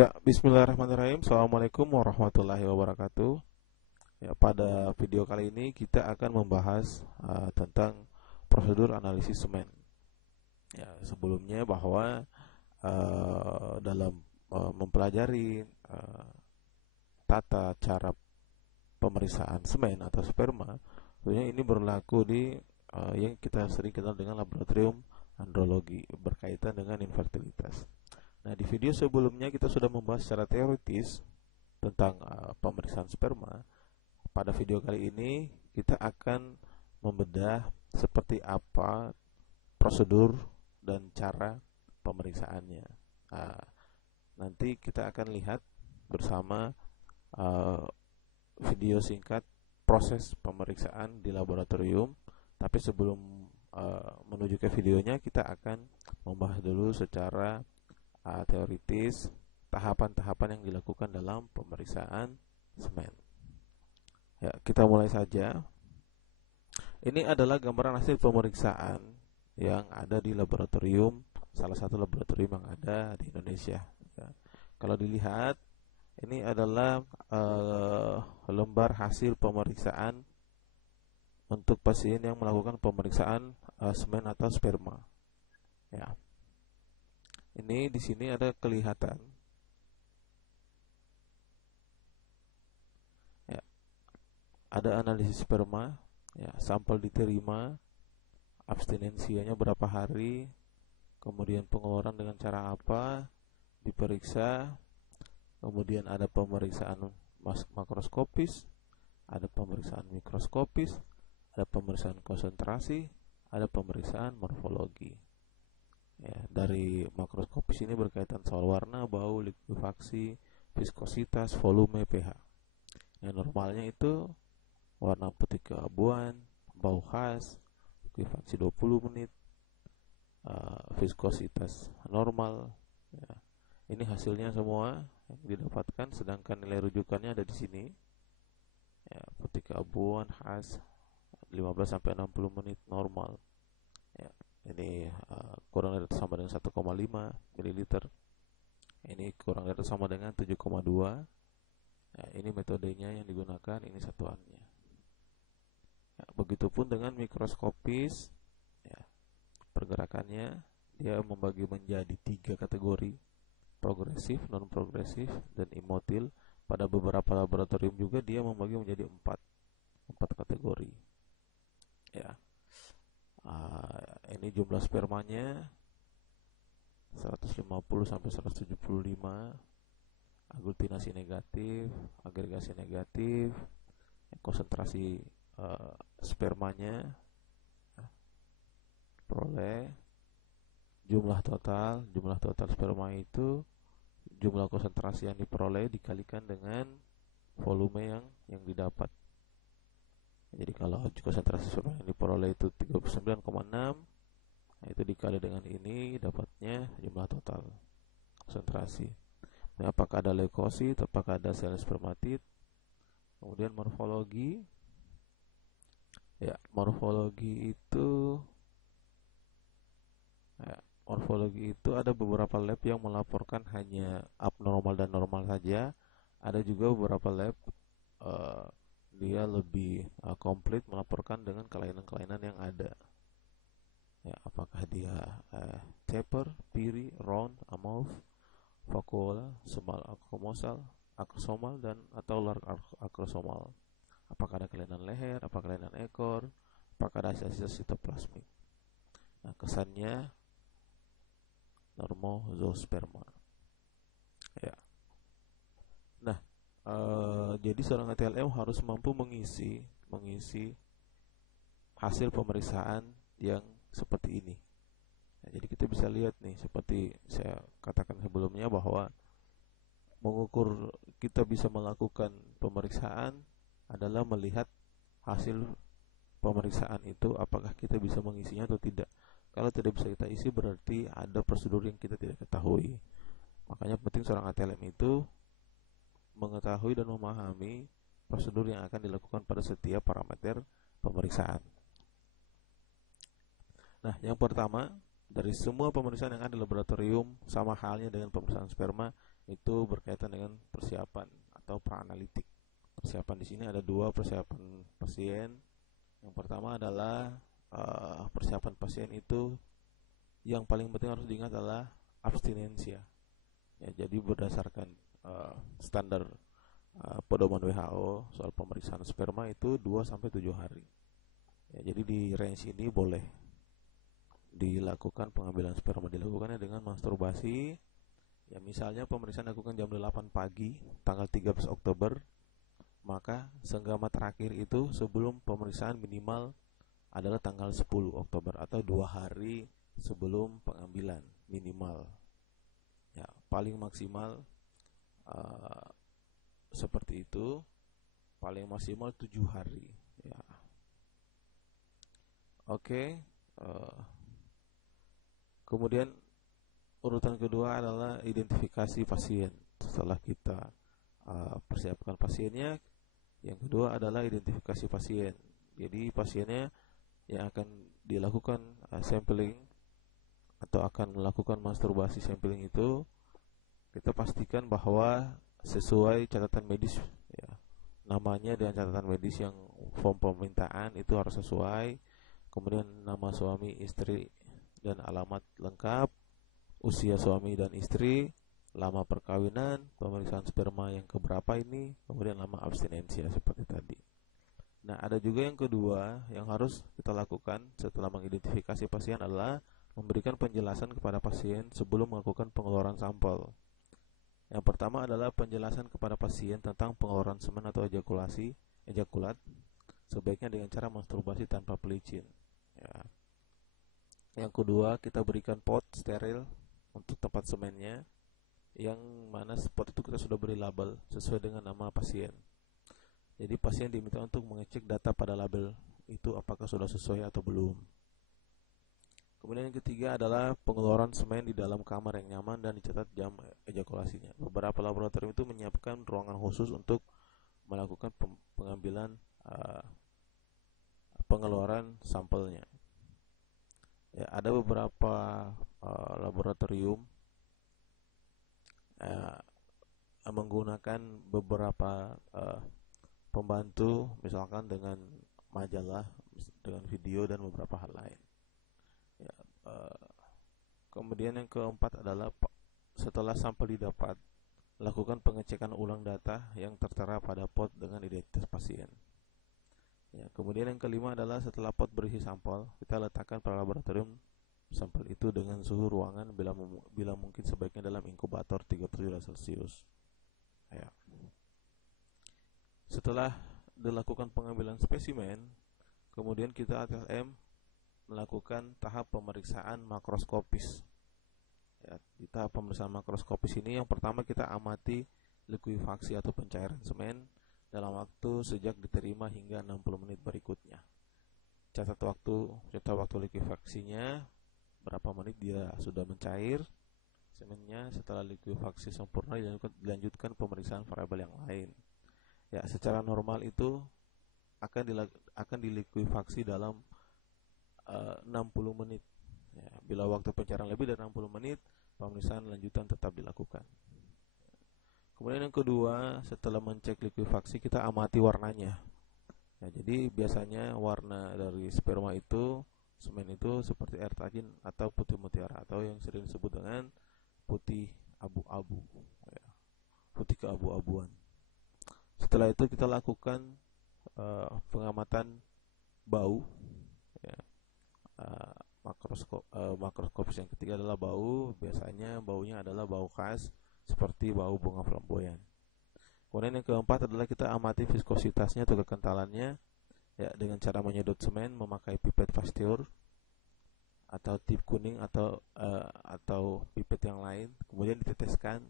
Ya, bismillahirrahmanirrahim. Assalamualaikum warahmatullahi wabarakatuh. Ya, pada video kali ini kita akan membahas tentang prosedur analisis semen. Ya, sebelumnya bahwa dalam mempelajari tata cara pemeriksaan semen atau sperma, tentunya ini berlaku di yang kita sering kenal dengan laboratorium andrologi berkaitan dengan infertilitas. Nah, di video sebelumnya kita sudah membahas secara teoritis tentang pemeriksaan sperma. Pada video kali ini kita akan membedah seperti apa prosedur dan cara pemeriksaannya. Nanti kita akan lihat bersama video singkat proses pemeriksaan di laboratorium. Tapi sebelum menuju ke videonya, kita akan membahas dulu secara teoritis tahapan-tahapan yang dilakukan dalam pemeriksaan semen. Ya, kita mulai saja. Ini adalah gambaran hasil pemeriksaan yang ada di laboratorium, salah satu laboratorium yang ada di Indonesia. Ya. Kalau dilihat, ini adalah lembar hasil pemeriksaan untuk pasien yang melakukan pemeriksaan semen atau sperma. Ya. Ini di sini ada kelihatan. Ya. Ada analisis sperma, ya, sampel diterima, abstinensianya berapa hari, kemudian pengeluaran dengan cara apa, diperiksa, kemudian ada pemeriksaan makroskopis, ada pemeriksaan mikroskopis, ada pemeriksaan konsentrasi, ada pemeriksaan morfologi. Ya, dari makroskopis ini berkaitan soal warna, bau, likuifaksi, viskositas, volume, pH. Yang normalnya itu warna putih keabuan, bau khas, likuifaksi 20 menit, viskositas normal. Ya. Ini hasilnya semua yang didapatkan, sedangkan nilai rujukannya ada di sini. Ya, putih keabuan khas 15-60 menit normal. Ya. Ini kurang dari atau sama dengan 1,5 ml. Ini kurang dari atau sama dengan 7,2. Ya, ini metodenya yang digunakan, ini satuannya. Ya, begitupun dengan mikroskopis. Ya, pergerakannya dia membagi menjadi 3 kategori: progresif, non progresif, dan imotil. Pada beberapa laboratorium juga dia membagi menjadi 4 kategori. Ya. Ini jumlah spermanya 150-175, aglutinasi negatif, agregasi negatif, konsentrasi spermanya peroleh, jumlah total sperma itu jumlah konsentrasi yang diperoleh dikalikan dengan volume yang didapat. Jadi kalau konsentrasi sperma yang diperoleh itu 39,6, nah itu dikali dengan ini dapatnya jumlah total konsentrasi. Nah, apakah ada leukosit, apakah ada sel spermatid. Kemudian morfologi. Ya, morfologi itu ada beberapa lab yang melaporkan hanya abnormal dan normal saja. Ada juga beberapa lab dia lebih komplit melaporkan dengan kelainan-kelainan yang ada. Ya, apakah dia taper, piri, round, amorph, vacuola, small akrosomal dan atau large akrosomal. Apakah ada kelainan leher, apakah kelainan ekor, apakah ada sisa sitoplasmik. Nah, kesannya normozoosperma. Ya. Nah, jadi seorang ATLM harus mampu mengisi hasil pemeriksaan yang seperti ini. Nah, jadi kita bisa lihat nih, seperti saya katakan sebelumnya, bahwa mengukur kita bisa melakukan pemeriksaan adalah melihat hasil pemeriksaan itu apakah kita bisa mengisinya atau tidak. Kalau tidak bisa kita isi, berarti ada prosedur yang kita tidak ketahui. Makanya penting seorang ATLM itu mengetahui dan memahami prosedur yang akan dilakukan pada setiap parameter pemeriksaan. Nah, yang pertama, dari semua pemeriksaan yang ada di laboratorium, sama halnya dengan pemeriksaan sperma, itu berkaitan dengan persiapan atau praanalitik. Persiapan di sini ada dua persiapan pasien. Yang pertama adalah persiapan pasien itu yang paling penting harus diingat adalah abstinensia. Ya, jadi berdasarkan standar pedoman WHO soal pemeriksaan sperma itu 2-7 hari. Ya, jadi di range ini boleh dilakukan pengambilan sperma. Dilakukannya dengan masturbasi. Ya, misalnya pemeriksaan dilakukan jam 8 pagi tanggal 13 Oktober, maka senggama terakhir itu sebelum pemeriksaan minimal adalah tanggal 10 Oktober atau 2 hari sebelum pengambilan minimal. Ya, paling maksimal seperti itu, paling maksimal 7 hari. Ya. Oke. Kemudian urutan kedua adalah identifikasi pasien. Setelah kita persiapkan pasiennya, yang kedua adalah identifikasi pasien. Jadi pasiennya yang akan dilakukan sampling atau akan melakukan masturbasi sampling itu, kita pastikan bahwa sesuai catatan medis, ya. Namanya dengan catatan medis yang form permintaan itu harus sesuai. Kemudian nama suami, istri, dan alamat lengkap, usia suami dan istri, lama perkawinan, pemeriksaan sperma yang keberapa ini, kemudian lama abstinensia seperti tadi. Nah, ada juga yang kedua yang harus kita lakukan setelah mengidentifikasi pasien adalah memberikan penjelasan kepada pasien sebelum melakukan pengeluaran sampel. Yang pertama adalah penjelasan kepada pasien tentang pengeluaran semen atau ejakulat, sebaiknya dengan cara masturbasi tanpa pelicin. Ya. Yang kedua, kita berikan pot steril untuk tempat semennya, yang mana pot itu kita sudah beri label sesuai dengan nama pasien. Jadi pasien diminta untuk mengecek data pada label itu apakah sudah sesuai atau belum. Kemudian yang ketiga adalah pengeluaran semen di dalam kamar yang nyaman dan dicatat jam ejakulasinya. Beberapa laboratorium itu menyiapkan ruangan khusus untuk melakukan pengambilan pengeluaran sampelnya. Ya, ada beberapa laboratorium menggunakan beberapa pembantu, misalkan dengan majalah, dengan video dan beberapa hal lain. Ya, kemudian yang keempat adalah setelah sampel didapat, lakukan pengecekan ulang data yang tertera pada pot dengan identitas pasien. Ya, kemudian yang kelima adalah setelah pot berisi sampel, kita letakkan pada laboratorium sampel itu dengan suhu ruangan bila mungkin sebaiknya dalam inkubator 37 derajat Celcius. Ya. Setelah dilakukan pengambilan spesimen, kemudian kita ATLM melakukan tahap pemeriksaan makroskopis. Ya, di tahap pemeriksaan makroskopis ini yang pertama kita amati likuifaksi atau pencairan semen dalam waktu sejak diterima hingga 60 menit berikutnya. Catat waktu likuifaksinya, berapa menit dia sudah mencair semennya. Setelah likuifaksi sempurna dilanjutkan pemeriksaan variabel yang lain. Ya, secara normal itu akan dilikuifaksi dalam 60 menit. Ya, bila waktu pencairan lebih dari 60 menit, pemeriksaan lanjutan tetap dilakukan. Kemudian yang kedua, setelah mencek likuifaksi, kita amati warnanya. Ya, jadi biasanya warna dari sperma itu, semen itu seperti air tajin atau putih mutiara, atau yang sering disebut dengan putih abu-abu, ya, putih keabu-abuan. Setelah itu kita lakukan pengamatan bau. Ya. Makroskopis yang ketiga adalah bau. Biasanya baunya adalah bau khas seperti bau bunga flamboyan. Kemudian yang keempat adalah kita amati viskositasnya atau kekentalannya, ya, dengan cara menyedot semen memakai pipet Pasteur atau tip kuning atau pipet yang lain, kemudian diteteskan.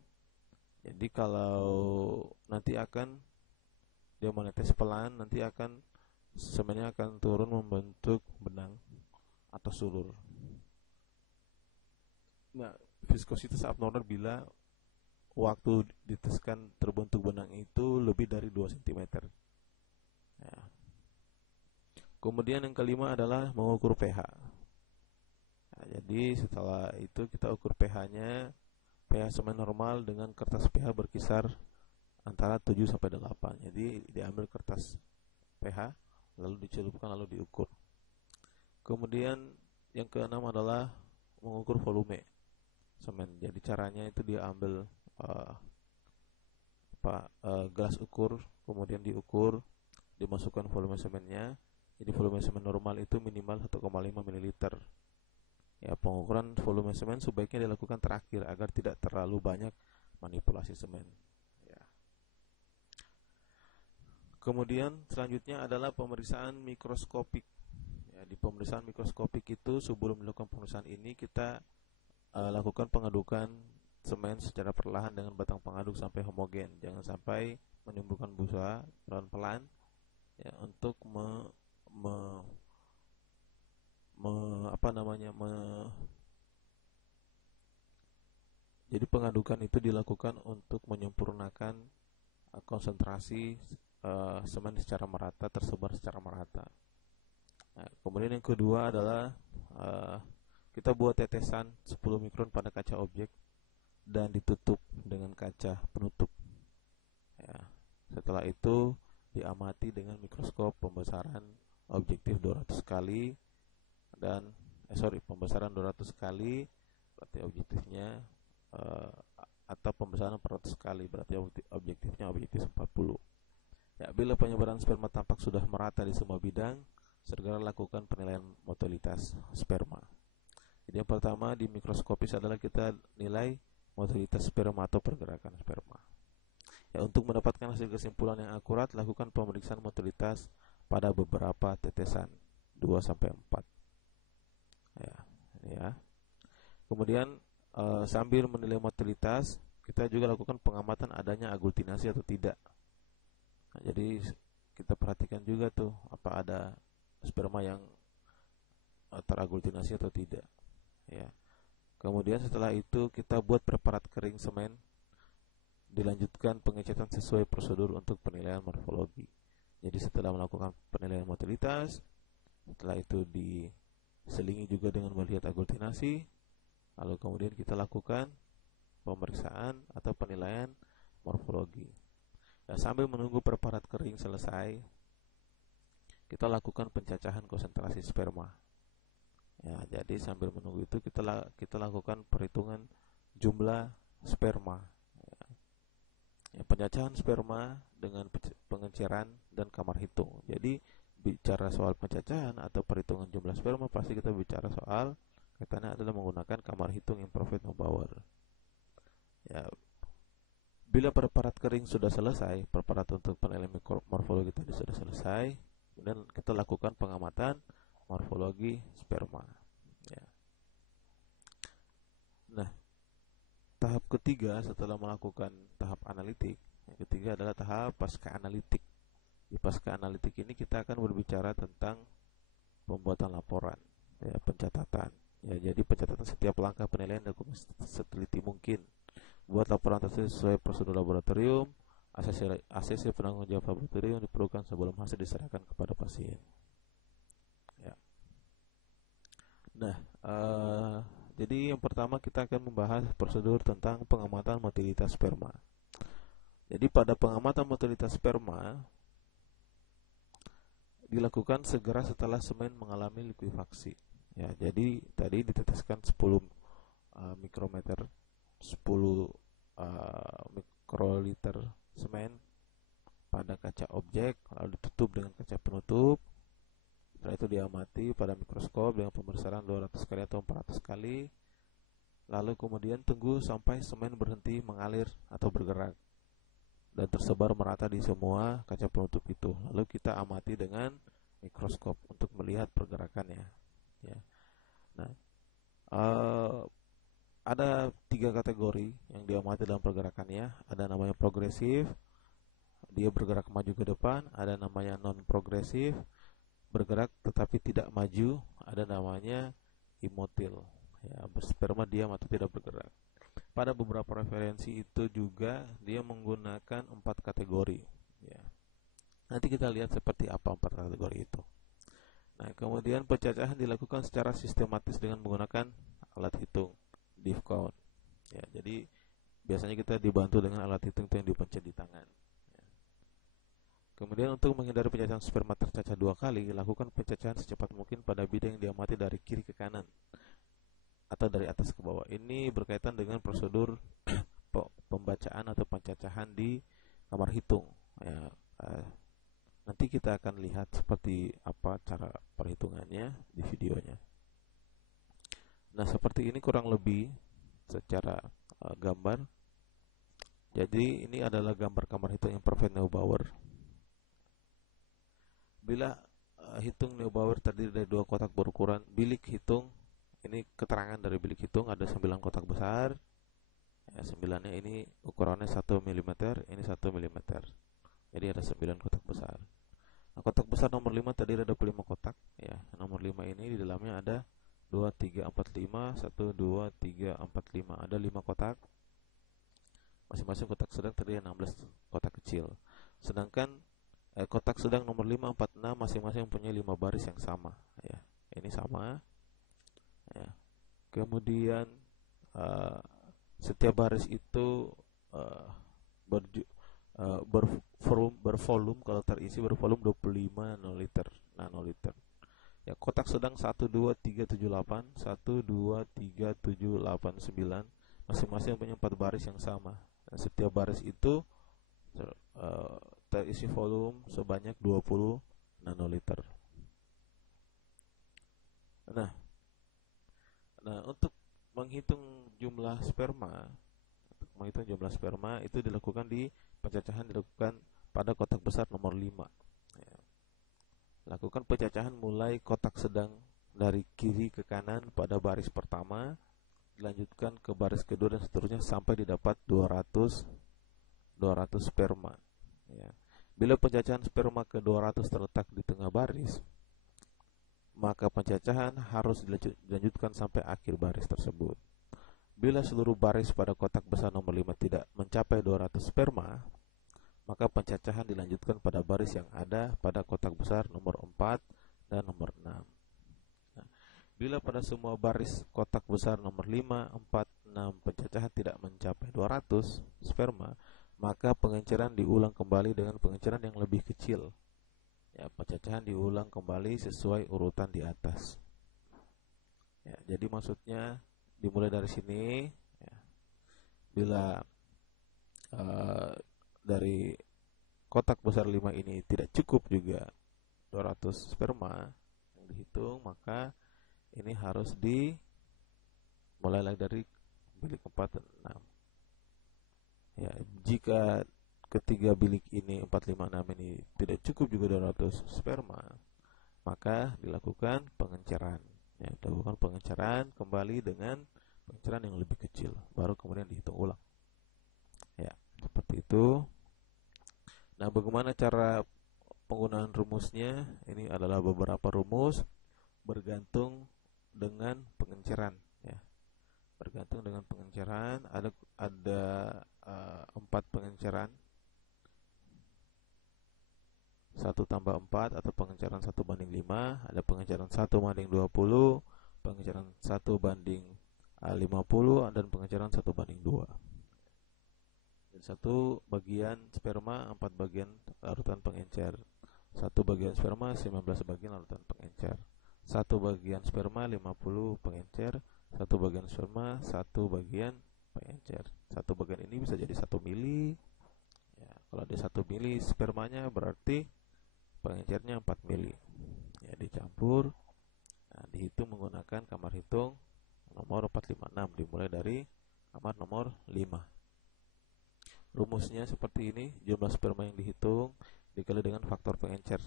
Jadi kalau nanti dia menetes pelan, nanti semennya akan turun membentuk benang atau sulur. Nah, viskositas abnormal bila waktu diteteskan terbentuk benang itu lebih dari 2 cm. Ya. Kemudian yang kelima adalah mengukur pH. Nah, jadi setelah itu kita ukur pH-nya pH semen normal dengan kertas pH berkisar antara 7 sampai 8. Jadi diambil kertas pH lalu dicelupkan lalu diukur. Kemudian yang keenam adalah mengukur volume semen. Jadi caranya itu dia ambil gelas ukur, kemudian diukur, dimasukkan volume semennya. Jadi volume semen normal itu minimal 1,5 ml. Ya, pengukuran volume semen sebaiknya dilakukan terakhir agar tidak terlalu banyak manipulasi semen. Ya. Kemudian selanjutnya adalah pemeriksaan mikroskopik. Ya, di pemeriksaan mikroskopik itu sebelum melakukan pemeriksaan ini kita lakukan pengadukan semen secara perlahan dengan batang pengaduk sampai homogen. Jangan sampai menimbulkan busa pelan-pelan ya, untuk jadi pengadukan itu dilakukan untuk menyempurnakan konsentrasi semen secara merata, tersebar secara merata. Nah, kemudian yang kedua adalah kita buat tetesan 10 mikron pada kaca objek dan ditutup dengan kaca penutup. Ya, setelah itu diamati dengan mikroskop pembesaran objektif 200 kali dan pembesaran 200 kali berarti objektifnya atau pembesaran 400 kali berarti objektifnya objektif 40. Ya, bila penyebaran sperma tampak sudah merata di semua bidang, segera lakukan penilaian motilitas sperma. Jadi yang pertama di mikroskopis adalah kita nilai motilitas sperma atau pergerakan sperma. Ya, untuk mendapatkan hasil kesimpulan yang akurat, lakukan pemeriksaan motilitas pada beberapa tetesan 2 sampai 4. Ya, ini ya. Kemudian sambil menilai motilitas, kita juga lakukan pengamatan adanya aglutinasi atau tidak. Nah, jadi kita perhatikan juga tuh apa ada sperma yang teraglutinasi atau tidak. Ya. Kemudian setelah itu kita buat preparat kering semen. Dilanjutkan pengecetan sesuai prosedur untuk penilaian morfologi. Jadi setelah melakukan penilaian motilitas, setelah itu diselingi juga dengan melihat aglutinasi, lalu kemudian kita lakukan pemeriksaan atau penilaian morfologi. Ya, sambil menunggu preparat kering selesai, kita lakukan pencacahan konsentrasi sperma. Ya, jadi sambil menunggu itu kita lakukan perhitungan jumlah sperma. Ya, pencacahan sperma dengan pengenceran dan kamar hitung. Jadi bicara soal pencacahan atau perhitungan jumlah sperma, pasti kita bicara soal kaitannya adalah menggunakan kamar hitung infrared Neubauer. Ya, bila preparat kering sudah selesai, preparat untuk penilaian morfologi tadi sudah selesai, kemudian kita lakukan pengamatan morfologi sperma. Ya. Nah, tahap ketiga setelah melakukan tahap analitik, yang ketiga adalah tahap pasca analitik. Di pasca analitik ini kita akan berbicara tentang pembuatan laporan, ya, pencatatan. Ya, jadi pencatatan setiap langkah penilaian dilakukan seteliti mungkin. Buat laporan tersebut sesuai prosedur laboratorium. ACC penanggung jawab laboratorium diperlukan sebelum hasil diserahkan kepada pasien. Ya. Nah, jadi yang pertama kita akan membahas prosedur tentang pengamatan motilitas sperma. Jadi pada pengamatan motilitas sperma dilakukan segera setelah semen mengalami likuifaksi. Ya, jadi tadi diteteskan 10 mikrometer, 10 mikroliter semen pada kaca objek, lalu ditutup dengan kaca penutup. Setelah itu diamati pada mikroskop dengan pembesaran 200 kali atau 400 kali. Lalu kemudian tunggu sampai semen berhenti mengalir atau bergerak dan tersebar merata di semua kaca penutup itu. Lalu kita amati dengan mikroskop untuk melihat pergerakannya. Ya. Nah, ada 3 kategori yang diamati dalam pergerakannya. Ada namanya progresif, dia bergerak maju ke depan. Ada namanya non progresif, bergerak tetapi tidak maju. Ada namanya imotil, ya, sperma diam atau tidak bergerak. Pada beberapa referensi itu juga dia menggunakan 4 kategori, ya. Nanti kita lihat seperti apa 4 kategori itu. Nah, kemudian pencacahan dilakukan secara sistematis dengan menggunakan alat hitung div count. Ya, jadi biasanya kita dibantu dengan alat hitung yang dipencet di tangan. Kemudian untuk menghindari pencacahan sperma tercacah 2 kali, lakukan pencacahan secepat mungkin pada bidang yang diamati dari kiri ke kanan atau dari atas ke bawah. Ini berkaitan dengan prosedur pembacaan atau pencacahan di kamar hitung. Ya, nanti kita akan lihat seperti apa cara perhitungannya di videonya. Nah, seperti ini kurang lebih secara gambar. Jadi ini adalah gambar kamar hitung yang perfect Neubauer. Bila hitung Neubauer terdiri dari 2 kotak berukuran bilik hitung, ini keterangan dari bilik hitung, ada 9 kotak besar. Ya, 9-nya ini ukurannya 1 mm, ini 1 mm. Jadi ada 9 kotak besar. Nah, kotak besar nomor 5 terdiri ada 25 kotak. Ya, nomor 5 ini di dalamnya ada 2, 3, 4, 5, 1, 2, 3, 4, 5. Ada 5 kotak. Masing-masing kotak sedang terdiri 16 kotak kecil. Sedangkan kotak sedang nomor 5, 4, 6 masing-masing mempunyai 5 baris yang sama. Ya, ini sama. Ya. Kemudian setiap baris itu bervolume kalau terisi bervolume 25 nanoliter. Ya, kotak sedang 1, 2, 3, 7, 8, 1, 2, 3, 7, 8, 9 masing-masing punya 4 baris yang sama. Dan setiap baris itu terisi volume sebanyak 20 nanoliter. Nah, untuk menghitung jumlah sperma, itu dilakukan di pencacahan dilakukan pada kotak besar nomor 5. Ya. Lakukan pencacahan mulai kotak sedang dari kiri ke kanan pada baris pertama, dilanjutkan ke baris kedua dan seterusnya sampai didapat 200 sperma. Ya. Bila pencacahan sperma ke 200 terletak di tengah baris, maka pencacahan harus dilanjutkan sampai akhir baris tersebut. Bila seluruh baris pada kotak besar nomor 5 tidak mencapai 200 sperma, maka pencacahan dilanjutkan pada baris yang ada pada kotak besar nomor 4 dan nomor 6. Nah, bila pada semua baris kotak besar nomor 5, 4, 6 pencacahan tidak mencapai 200 sperma, maka pengenceran diulang kembali dengan pengenceran yang lebih kecil. Ya, pencacahan diulang kembali sesuai urutan di atas. Ya, jadi maksudnya dimulai dari sini. Ya. Bila dari kotak besar 5 ini tidak cukup juga 200 sperma yang dihitung, maka ini harus dimulai lagi dari bilik 4 dan 6. Ya, jika ketiga bilik ini 4, 5, 6 ini tidak cukup juga 200 sperma, maka dilakukan pengenceran. Ya, dilakukan pengenceran kembali dengan pengenceran yang lebih kecil, baru kemudian dihitung ulang. Ya, seperti itu. Nah, bagaimana cara penggunaan rumusnya? Ini adalah beberapa rumus bergantung dengan pengenceran. Ya, bergantung dengan pengenceran. Ada 4 pengenceran. 1 tambah 4 atau pengenceran 1 banding 5, ada pengenceran 1 banding 20, pengenceran 1 banding 50, dan pengenceran 1 banding 2. Dan 1 bagian sperma 4 bagian larutan pengencer, 1 bagian sperma 19 bagian larutan pengencer, 1 bagian sperma 50 pengencer, 1 bagian sperma 1 bagian pengencer. 1 bagian ini bisa jadi 1 mili. Ya, kalau ada 1 mili spermanya berarti pengencernya 4 mili. Ya, dicampur. Nah, dihitung menggunakan kamar hitung nomor 456, dimulai dari kamar nomor 5. Rumusnya seperti ini: jumlah sperma yang dihitung dikali dengan faktor pengencer.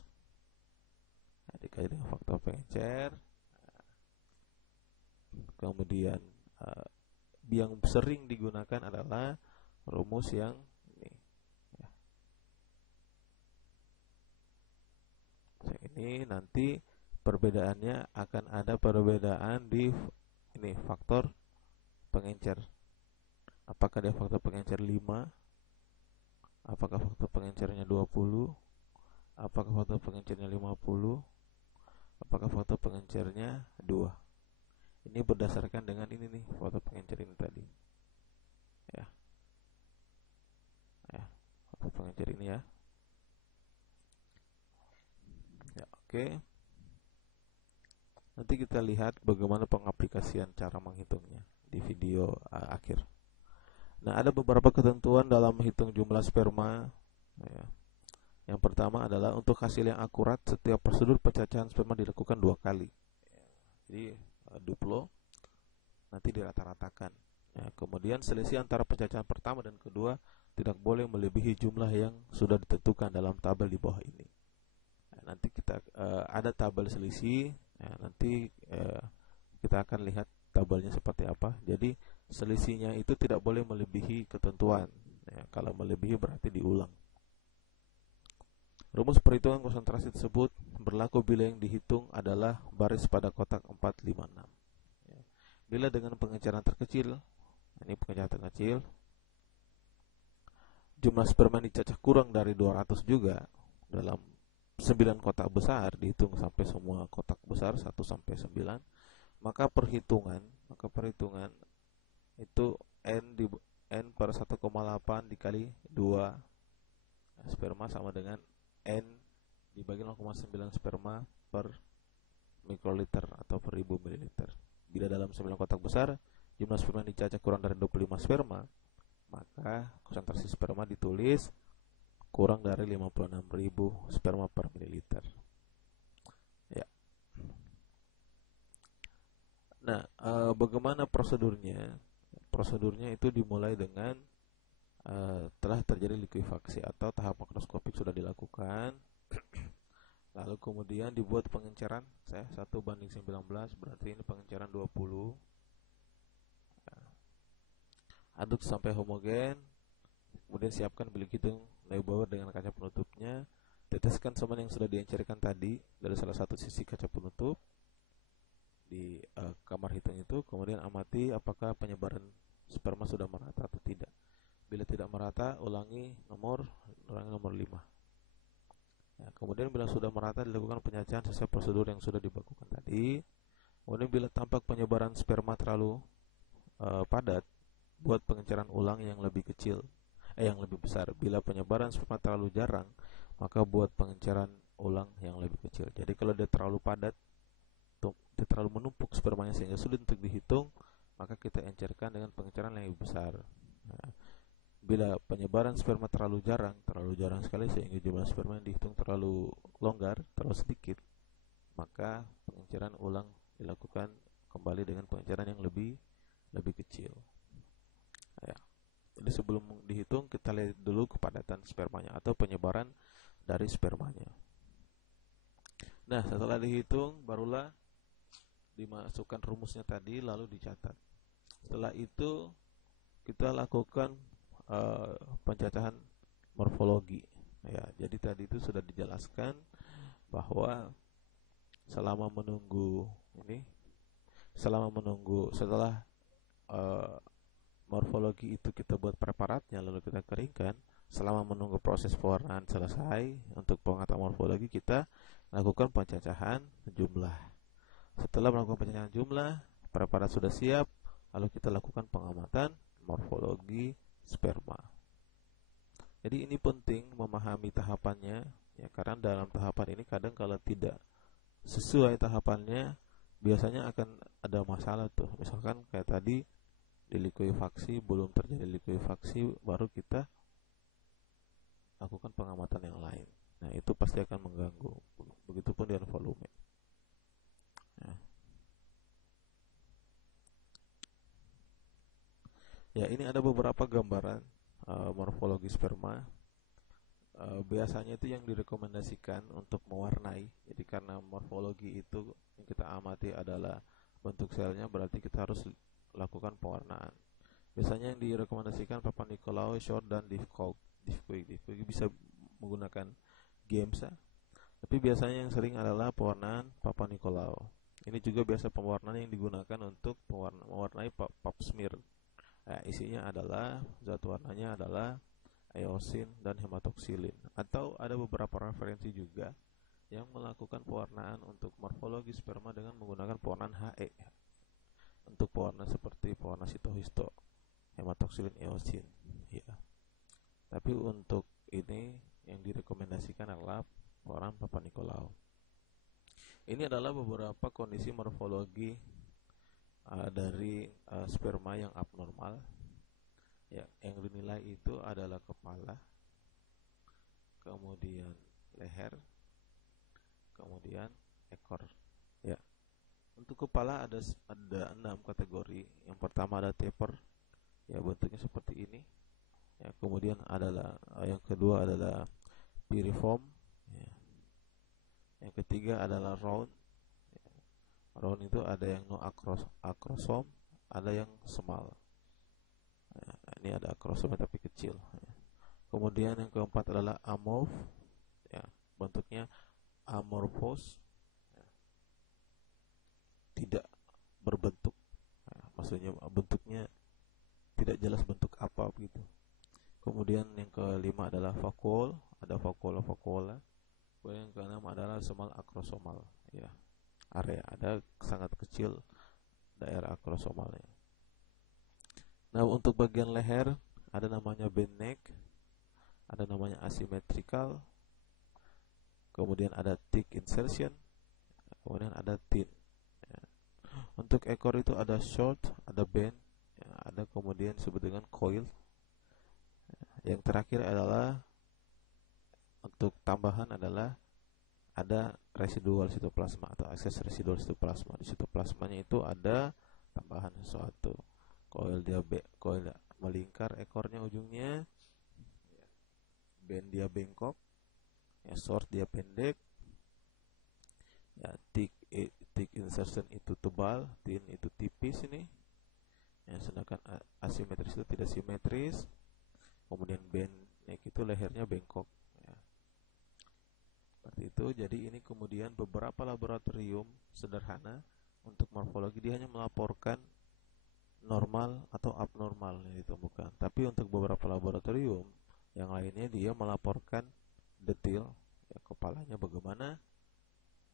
Nah, dikali dengan faktor pengencer. Kemudian yang sering digunakan adalah rumus yang ini. Ya. Ini nanti perbedaannya akan ada perbedaan di ini faktor pengencer. Apakah dia faktor pengencer 5? Apakah faktor pengencernya 20? Apakah faktor pengencernya 50? Apakah faktor pengencernya 2? Ini berdasarkan dengan ini nih, faktor pengencer ini tadi. Ya. pengecer ini ya. Ya, oke. Nanti kita lihat bagaimana pengaplikasian cara menghitungnya di video akhir. Nah, ada beberapa ketentuan dalam menghitung jumlah sperma. Ya. Yang pertama adalah untuk hasil yang akurat, setiap prosedur pencacahan sperma dilakukan 2 kali. Jadi duplo nanti dirata-ratakan. Ya, kemudian selisih antara pencacahan pertama dan kedua tidak boleh melebihi jumlah yang sudah ditentukan dalam tabel di bawah ini. Nah, nanti kita ada tabel selisih. Ya, nanti kita akan lihat tabelnya seperti apa. Jadi selisihnya itu tidak boleh melebihi ketentuan. Ya, kalau melebihi berarti diulang. Rumus perhitungan konsentrasi tersebut berlaku bila yang dihitung adalah baris pada kotak 4, 5, 6. Ya. Bila dengan pengecaran terkecil, ini pengecaran terkecil, jumlah sperma yang dicacah kurang dari 200 juga dalam 9 kotak besar, dihitung sampai semua kotak besar 1 sampai 9, maka perhitungan itu n per 1,8 dikali 2 sperma sama dengan n dibagi 0,9 sperma per mikroliter atau per 1000 mililiter. Bila dalam 9 kotak besar jumlah sperma yang dicacah kurang dari 25 sperma, maka konsentrasi sperma ditulis kurang dari 56.000 sperma per mililiter. Ya. Nah, bagaimana prosedurnya? Prosedurnya itu dimulai dengan telah terjadi likuifaksi atau tahap makroskopik sudah dilakukan. Lalu kemudian dibuat pengenceran 1:19, berarti ini pengenceran 20. Aduk sampai homogen. Kemudian siapkan bilik hitung Neubauer dengan kaca penutupnya. Teteskan semen yang sudah diencerkan tadi dari salah satu sisi kaca penutup di kamar hitung itu. Kemudian amati apakah penyebaran sperma sudah merata atau tidak. Bila tidak merata, ulangi nomor 5. Ya, kemudian bila sudah merata, dilakukan penyacahan sesuai prosedur yang sudah dibakukan tadi. Kemudian bila tampak penyebaran sperma terlalu padat, buat pengenceran ulang yang lebih besar. Bila penyebaran sperma terlalu jarang, maka buat pengenceran ulang yang lebih kecil. Jadi kalau dia terlalu padat, dia terlalu menumpuk spermanya sehingga sulit untuk dihitung, maka kita encerkan dengan pengenceran yang lebih besar. Nah, bila penyebaran sperma terlalu jarang sekali sehingga jumlah sperma yang dihitung terlalu longgar, terlalu sedikit, maka pengenceran ulang dilakukan kembali dengan pengenceran yang lebih kecil. Ya. Jadi sebelum dihitung kita lihat dulu kepadatan spermanya atau penyebaran dari spermanya. Nah, setelah dihitung barulah dimasukkan rumusnya tadi lalu dicatat. Setelah itu kita lakukan pencacahan morfologi. Ya, jadi tadi itu sudah dijelaskan bahwa selama menunggu setelah morfologi itu kita buat preparatnya lalu kita keringkan, selama menunggu proses pewarnaan selesai untuk pengetahuan morfologi kita lakukan pencacahan jumlah. Setelah melakukan pencacahan jumlah, preparat sudah siap, lalu kita lakukan pengamatan morfologi sperma. Jadi ini penting memahami tahapannya ya, karena dalam tahapan ini kadang kalau tidak sesuai tahapannya biasanya akan ada masalah tuh. Misalkan kayak tadi di likuifaksi, belum terjadi likuifaksi baru kita lakukan pengamatan yang lain. Nah, itu pasti akan mengganggu. Begitupun dengan volume. Ya, ini ada beberapa gambaran morfologi sperma. Biasanya itu yang direkomendasikan untuk mewarnai. Jadi karena morfologi itu yang kita amati adalah bentuk selnya, berarti kita harus lakukan pewarnaan. Biasanya yang direkomendasikan Papa Nicolau, Short dan Diffcook bisa menggunakan GEMSA. Tapi biasanya yang sering adalah pewarnaan Papa Nicolau. Ini juga biasa pewarnaan yang digunakan untuk mewarnai pap smear. Nah, isinya adalah zat warnanya adalah eosin dan hematoksilin. Atau ada beberapa referensi juga yang melakukan pewarnaan untuk morfologi sperma dengan menggunakan pewarnaan HE. Untuk pewarna seperti pewarna sitohisto, hematoksilin, eosin. Ya. Tapi untuk ini yang direkomendasikan adalah peran Papa Nicolau. Ini adalah beberapa kondisi morfologi dari sperma yang abnormal. Ya, yang dinilai itu adalah kepala, kemudian leher, kemudian ekor. Ya, untuk kepala ada 6 kategori. Yang pertama ada taper, ya bentuknya seperti ini. Ya, kemudian adalah yang kedua adalah piriform. Ya. Yang ketiga adalah round. Ya. Round itu ada yang no akrosom, ada yang small. Ya, ini ada akrosomnya tapi kecil. Ya. Kemudian yang keempat adalah amorph. Ya, bentuknya amorphous. Ya. Tidak berbentuk. Ya, maksudnya bentuknya tidak jelas bentuk apa begitu. Kemudian yang kelima adalah vakuol, ada vakuola. Kemudian yang keenam adalah small akrosomal. Ya, area ada sangat kecil daerah akrosomalnya. Nah, untuk bagian leher ada namanya bend neck, ada namanya asymmetrical, kemudian ada thick insertion, kemudian ada thin. Ya. Untuk ekor itu ada short, ada bend, ya, ada kemudian disebut dengan coil. Ya. Yang terakhir adalah untuk tambahan adalah ada residual sitoplasma atau akses residual sitoplasma. Di sitoplasmanya itu ada tambahan sesuatu. Coil melingkar ekornya ujungnya, bend dia bengkok, ya, short dia pendek, ya, thick insertion itu tebal, thin itu tipis ini, ya, sedangkan asimetris itu tidak simetris. Kemudian bend neck itu lehernya bengkok, ya. Seperti itu. Jadi ini kemudian beberapa laboratorium sederhana untuk morfologi dia hanya melaporkan normal atau abnormal yang ditemukan. Tapi untuk beberapa laboratorium yang lainnya dia melaporkan detail, ya, kepalanya bagaimana,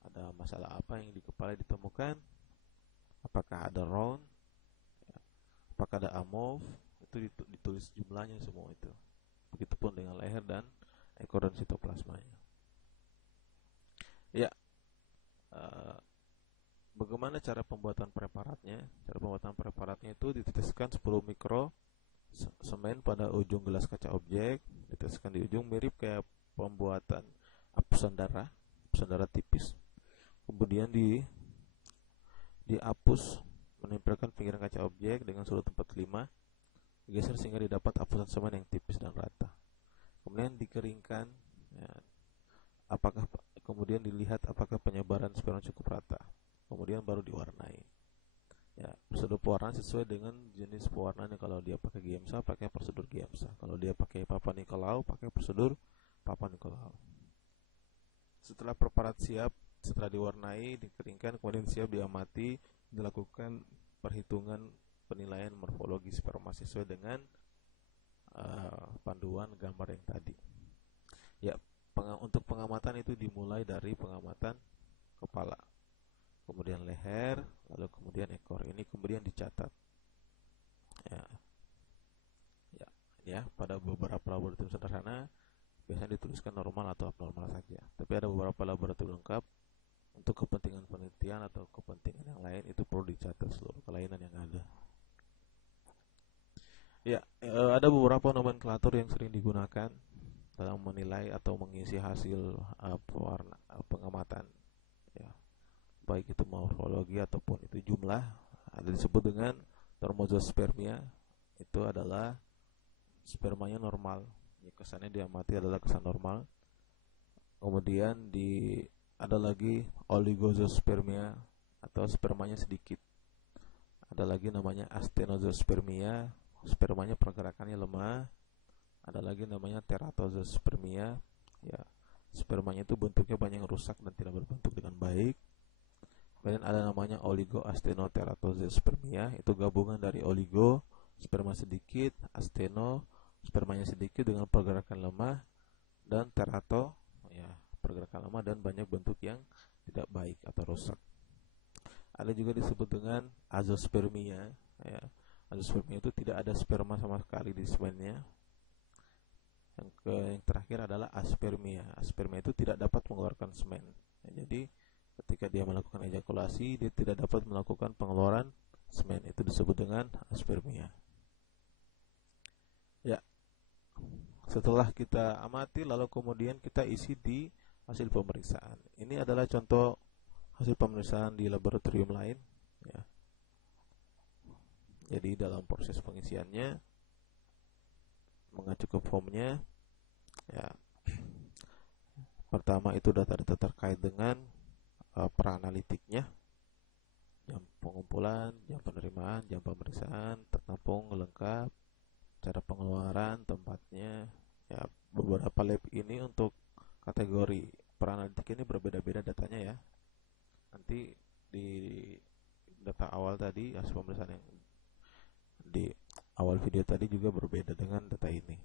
ada masalah apa yang di kepala ditemukan, apakah ada round, ya, apakah ada amorph, itu ditulis jumlahnya semua itu. Begitupun dengan leher dan ekor dan sitoplasmanya. Ya, bagaimana cara pembuatan preparatnya? Cara pembuatan preparatnya itu diteteskan 10 mikro semen pada ujung gelas kaca objek, diteteskan di ujung mirip kayak pembuatan hapusan darah tipis. Kemudian dihapus, menempelkan pinggiran kaca objek dengan sudut 45, digeser sehingga didapat hapusan semen yang tipis dan rata. Kemudian dikeringkan, ya, kemudian dilihat apakah penyebaran sperma cukup rata. Kemudian baru diwarnai. Ya, prosedur pewarnaan sesuai dengan jenis pewarnaan. Kalau dia pakai Giemsa, pakai prosedur Giemsa. Kalau dia pakai Papa Nicolau, pakai prosedur Papa Nicolau. Setelah preparat siap, setelah diwarnai, dikeringkan, kemudian siap diamati, dilakukan perhitungan penilaian morfologi sperma sesuai dengan panduan gambar yang tadi. Ya, untuk pengamatan itu dimulai dari pengamatan kepala, kemudian leher, lalu kemudian ekor. Ini kemudian dicatat. Ya, pada beberapa laboratorium sederhana biasanya dituliskan normal atau abnormal saja. Tapi ada beberapa laboratorium lengkap untuk kepentingan penelitian atau kepentingan yang lain, itu perlu dicatat seluruh kelainan yang ada. Ya, ada beberapa nomenklatur yang sering digunakan dalam menilai atau mengisi hasil pengamatan. Ya, baik itu morfologi ataupun itu jumlah. Ada disebut dengan termozospermia, itu adalah spermanya normal, ya, kesannya diamati adalah kesan normal. Kemudian ada lagi oligozospermia atau spermanya sedikit. Ada lagi namanya astenozospermia, spermanya pergerakannya lemah. Ada lagi namanya teratozospermia, ya, spermanya itu bentuknya banyak yang rusak dan tidak berbentuk dengan baik. Kemudian ada namanya oligoastenoteratozospermia, itu gabungan dari oligo, sperma sedikit, asteno, spermanya sedikit dengan pergerakan lemah, dan terato, ya, pergerakan lemah dan banyak bentuk yang tidak baik atau rusak. Ada juga disebut dengan azospermia, ya. Azospermia itu tidak ada sperma sama sekali di semennya, Yang terakhir adalah aspermia. Aspermia itu tidak dapat mengeluarkan semen. Jadi ketika dia melakukan ejakulasi, dia tidak dapat melakukan pengeluaran semen. Itu disebut dengan aspermia. Ya. Setelah kita amati, lalu kemudian kita isi di hasil pemeriksaan. Ini adalah contoh hasil pemeriksaan di laboratorium lain. Ya. Jadi dalam proses pengisiannya, mengacu ke formnya, ya, pertama itu data-data terkait dengan peranalitiknya, jam pengumpulan, jam penerimaan, jam pemeriksaan, tertampung lengkap, cara pengeluaran, tempatnya. Ya, beberapa lab ini untuk kategori peranalitik ini berbeda-beda datanya ya. Nanti di data awal tadi, hasil pemeriksaan yang di awal video tadi juga berbeda dengan data ini.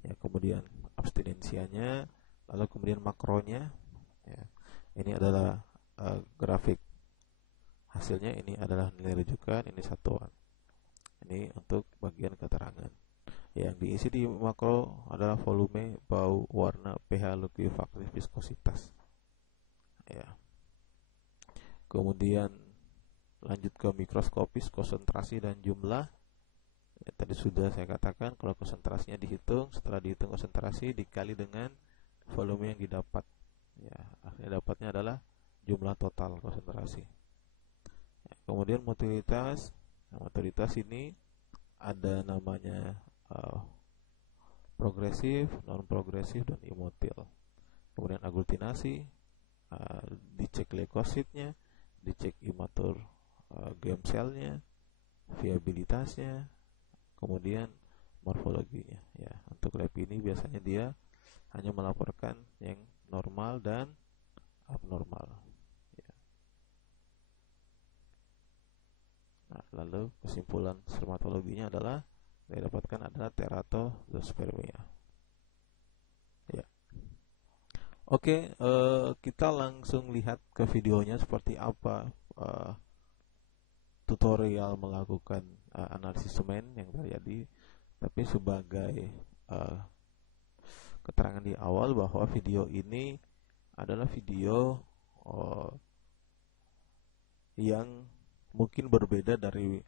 Ya, kemudian abstinensianya, lalu kemudian makronya. Ya, ini adalah grafik hasilnya. Ini adalah nilai rujukan, ini satuan. Ini untuk bagian keterangan. Yang diisi di makro adalah volume, bau, warna, pH, likuifaksi, viskositas. Ya. Kemudian lanjut ke mikroskopis, konsentrasi dan jumlah. Ya, tadi sudah saya katakan kalau konsentrasinya dihitung, setelah dihitung konsentrasi dikali dengan volume yang didapat. Ya, akhirnya dapatnya adalah jumlah total konsentrasi. Ya, kemudian motilitas. Nah, motilitas ini ada namanya progresif, non progresif, dan imotil. Kemudian aglutinasi, dicek leukositnya, dicek imatur gemselnya, viabilitasnya, kemudian morfologinya. Ya, untuk lab ini biasanya dia hanya melaporkan yang normal dan abnormal. Ya. Nah, lalu kesimpulan spermatologinya adalah yang didapatkan adalah teratozospermia. Ya. Oke, kita langsung lihat ke videonya seperti apa tutorial melakukan analisis semen yang terjadi. Tapi sebagai keterangan di awal bahwa video ini adalah video yang mungkin berbeda dari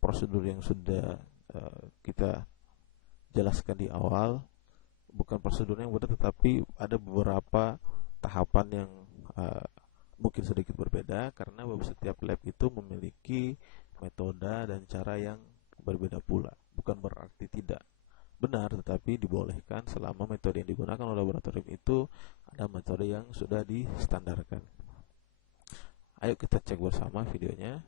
prosedur yang sudah kita jelaskan di awal. Bukan prosedurnya yang berbeda, tetapi ada beberapa tahapan yang mungkin sedikit berbeda karena setiap lab itu memiliki metode dan cara yang berbeda pula. Bukan berarti tidak benar, tetapi dibolehkan selama metode yang digunakan oleh laboratorium itu ada metode yang sudah distandarkan. Ayo kita cek bersama videonya.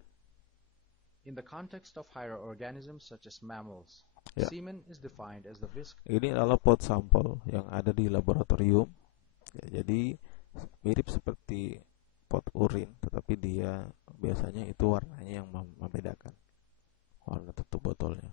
In the context of higher organisms such as mammals, Ya. semen is defined as the Ini adalah pot sampel yang ada di laboratorium. Ya, jadi mirip seperti pot urin, tetapi dia biasanya itu warnanya yang membedakan warna tutup botolnya.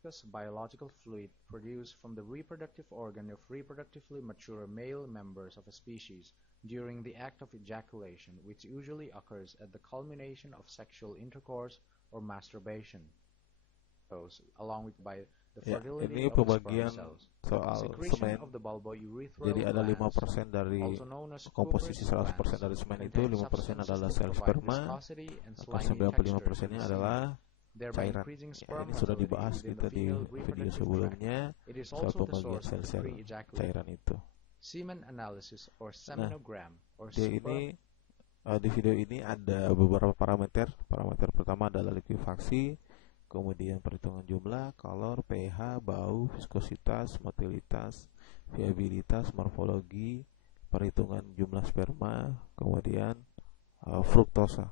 viscous biological fluid produced from the reproductive organ of reproductively mature male members of a species during the act of ejaculation, which usually occurs at the culmination of sexual intercourse or masturbation, along with by the Ya, fertility ini of the sperm pembagian cells. soal Secretion semen. of the bulbourethral Jadi ada glands, 5% dari also known as komposisi Cooper's 100% glands, dari semen itu, contain 5% substances adalah that sel provide sperma, viscosity and maka slimy 95%-nya texture to the adalah semen, thereby cairan. increasing Ya, sperm ini sudah motility dibahas within kita the di female video reproductive sebelumnya tract. It is soal also the pembagian source of the sel-sel free ejaculate. cairan itu. Semen analysis or semenogram or Dia ini di video ini ada beberapa parameter. Parameter pertama adalah likuifaksi, kemudian perhitungan jumlah, kalor, pH, bau, viskositas, motilitas, viabilitas, morfologi, perhitungan jumlah sperma, kemudian fruktosa.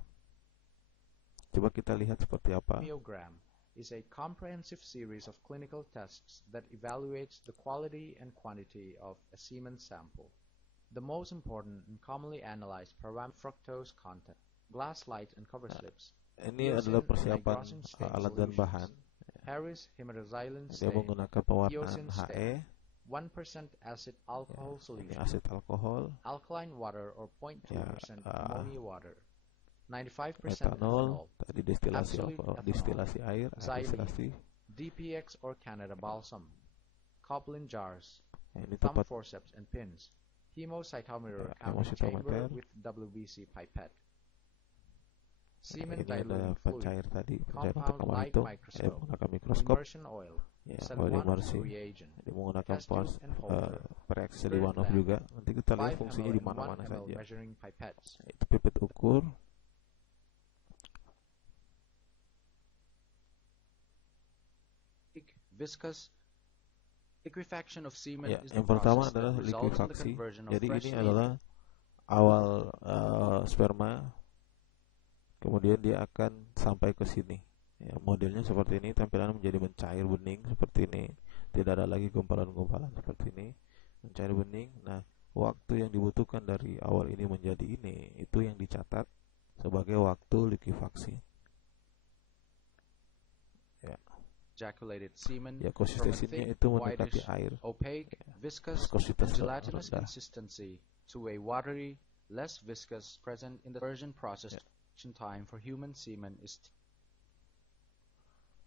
Coba kita lihat seperti apa. Semenogram is a comprehensive series of clinical tests that evaluates the quality and quantity of a semen sample. The most important and commonly analyzed parameter fructose content, glass slides and cover slips. Ini Eosin adalah and persiapan nigrosin stain alat dan solutions. bahan. Harris hemeroxylin Dia stain, menggunakan pewarnaan eosin HE, stain, 1% acid alcohol ini solution, asid alkohol, alkaline water or 0.2% Ya, ammonia water, 95% etanol, ethanol, tadi destilasi absolute alkohol, ethanol, destilasi air, xylene, destilasi DPX or Canada balsam, Coplin jars, ini thumb tempat forceps and pins, hemocytometer ya, counting chamber hemositometer. with WBC pipette, semen Ini ada diluting fluid, pencair tadi, pencair untuk compound kamar light itu, microscope, menggunakan mikroskop, immersion oil, ya, send oil one-off immersi, reagent, jadi menggunakan test tube pos and holder, reaksi di spirit one-off lamp, juga. Nanti kita lihat 5 fungsinya ml di and 1 mana-mana ml saja. measuring pipettes, Itu pipet ukur, viscous liquefaction of semen ya, is the yang pertama process that adalah results in the likuifaksi. conversion of Jadi fresh ini semen adalah awal sperma, kemudian dia akan sampai ke sini. Ya, modelnya seperti ini, tampilannya menjadi mencair bening seperti ini. Tidak ada lagi gumpalan-gumpalan seperti ini, mencair bening. Nah, waktu yang dibutuhkan dari awal ini menjadi ini, itu yang dicatat sebagai waktu likuifaksi. Ya, ejaculated semen ya from a konsistensinya thick, itu mendekati whitish, air. opaque, viscous, Viskositas and gelatinous rendah. consistency to a watery, less viscous present in the conversion process. Time for human semen is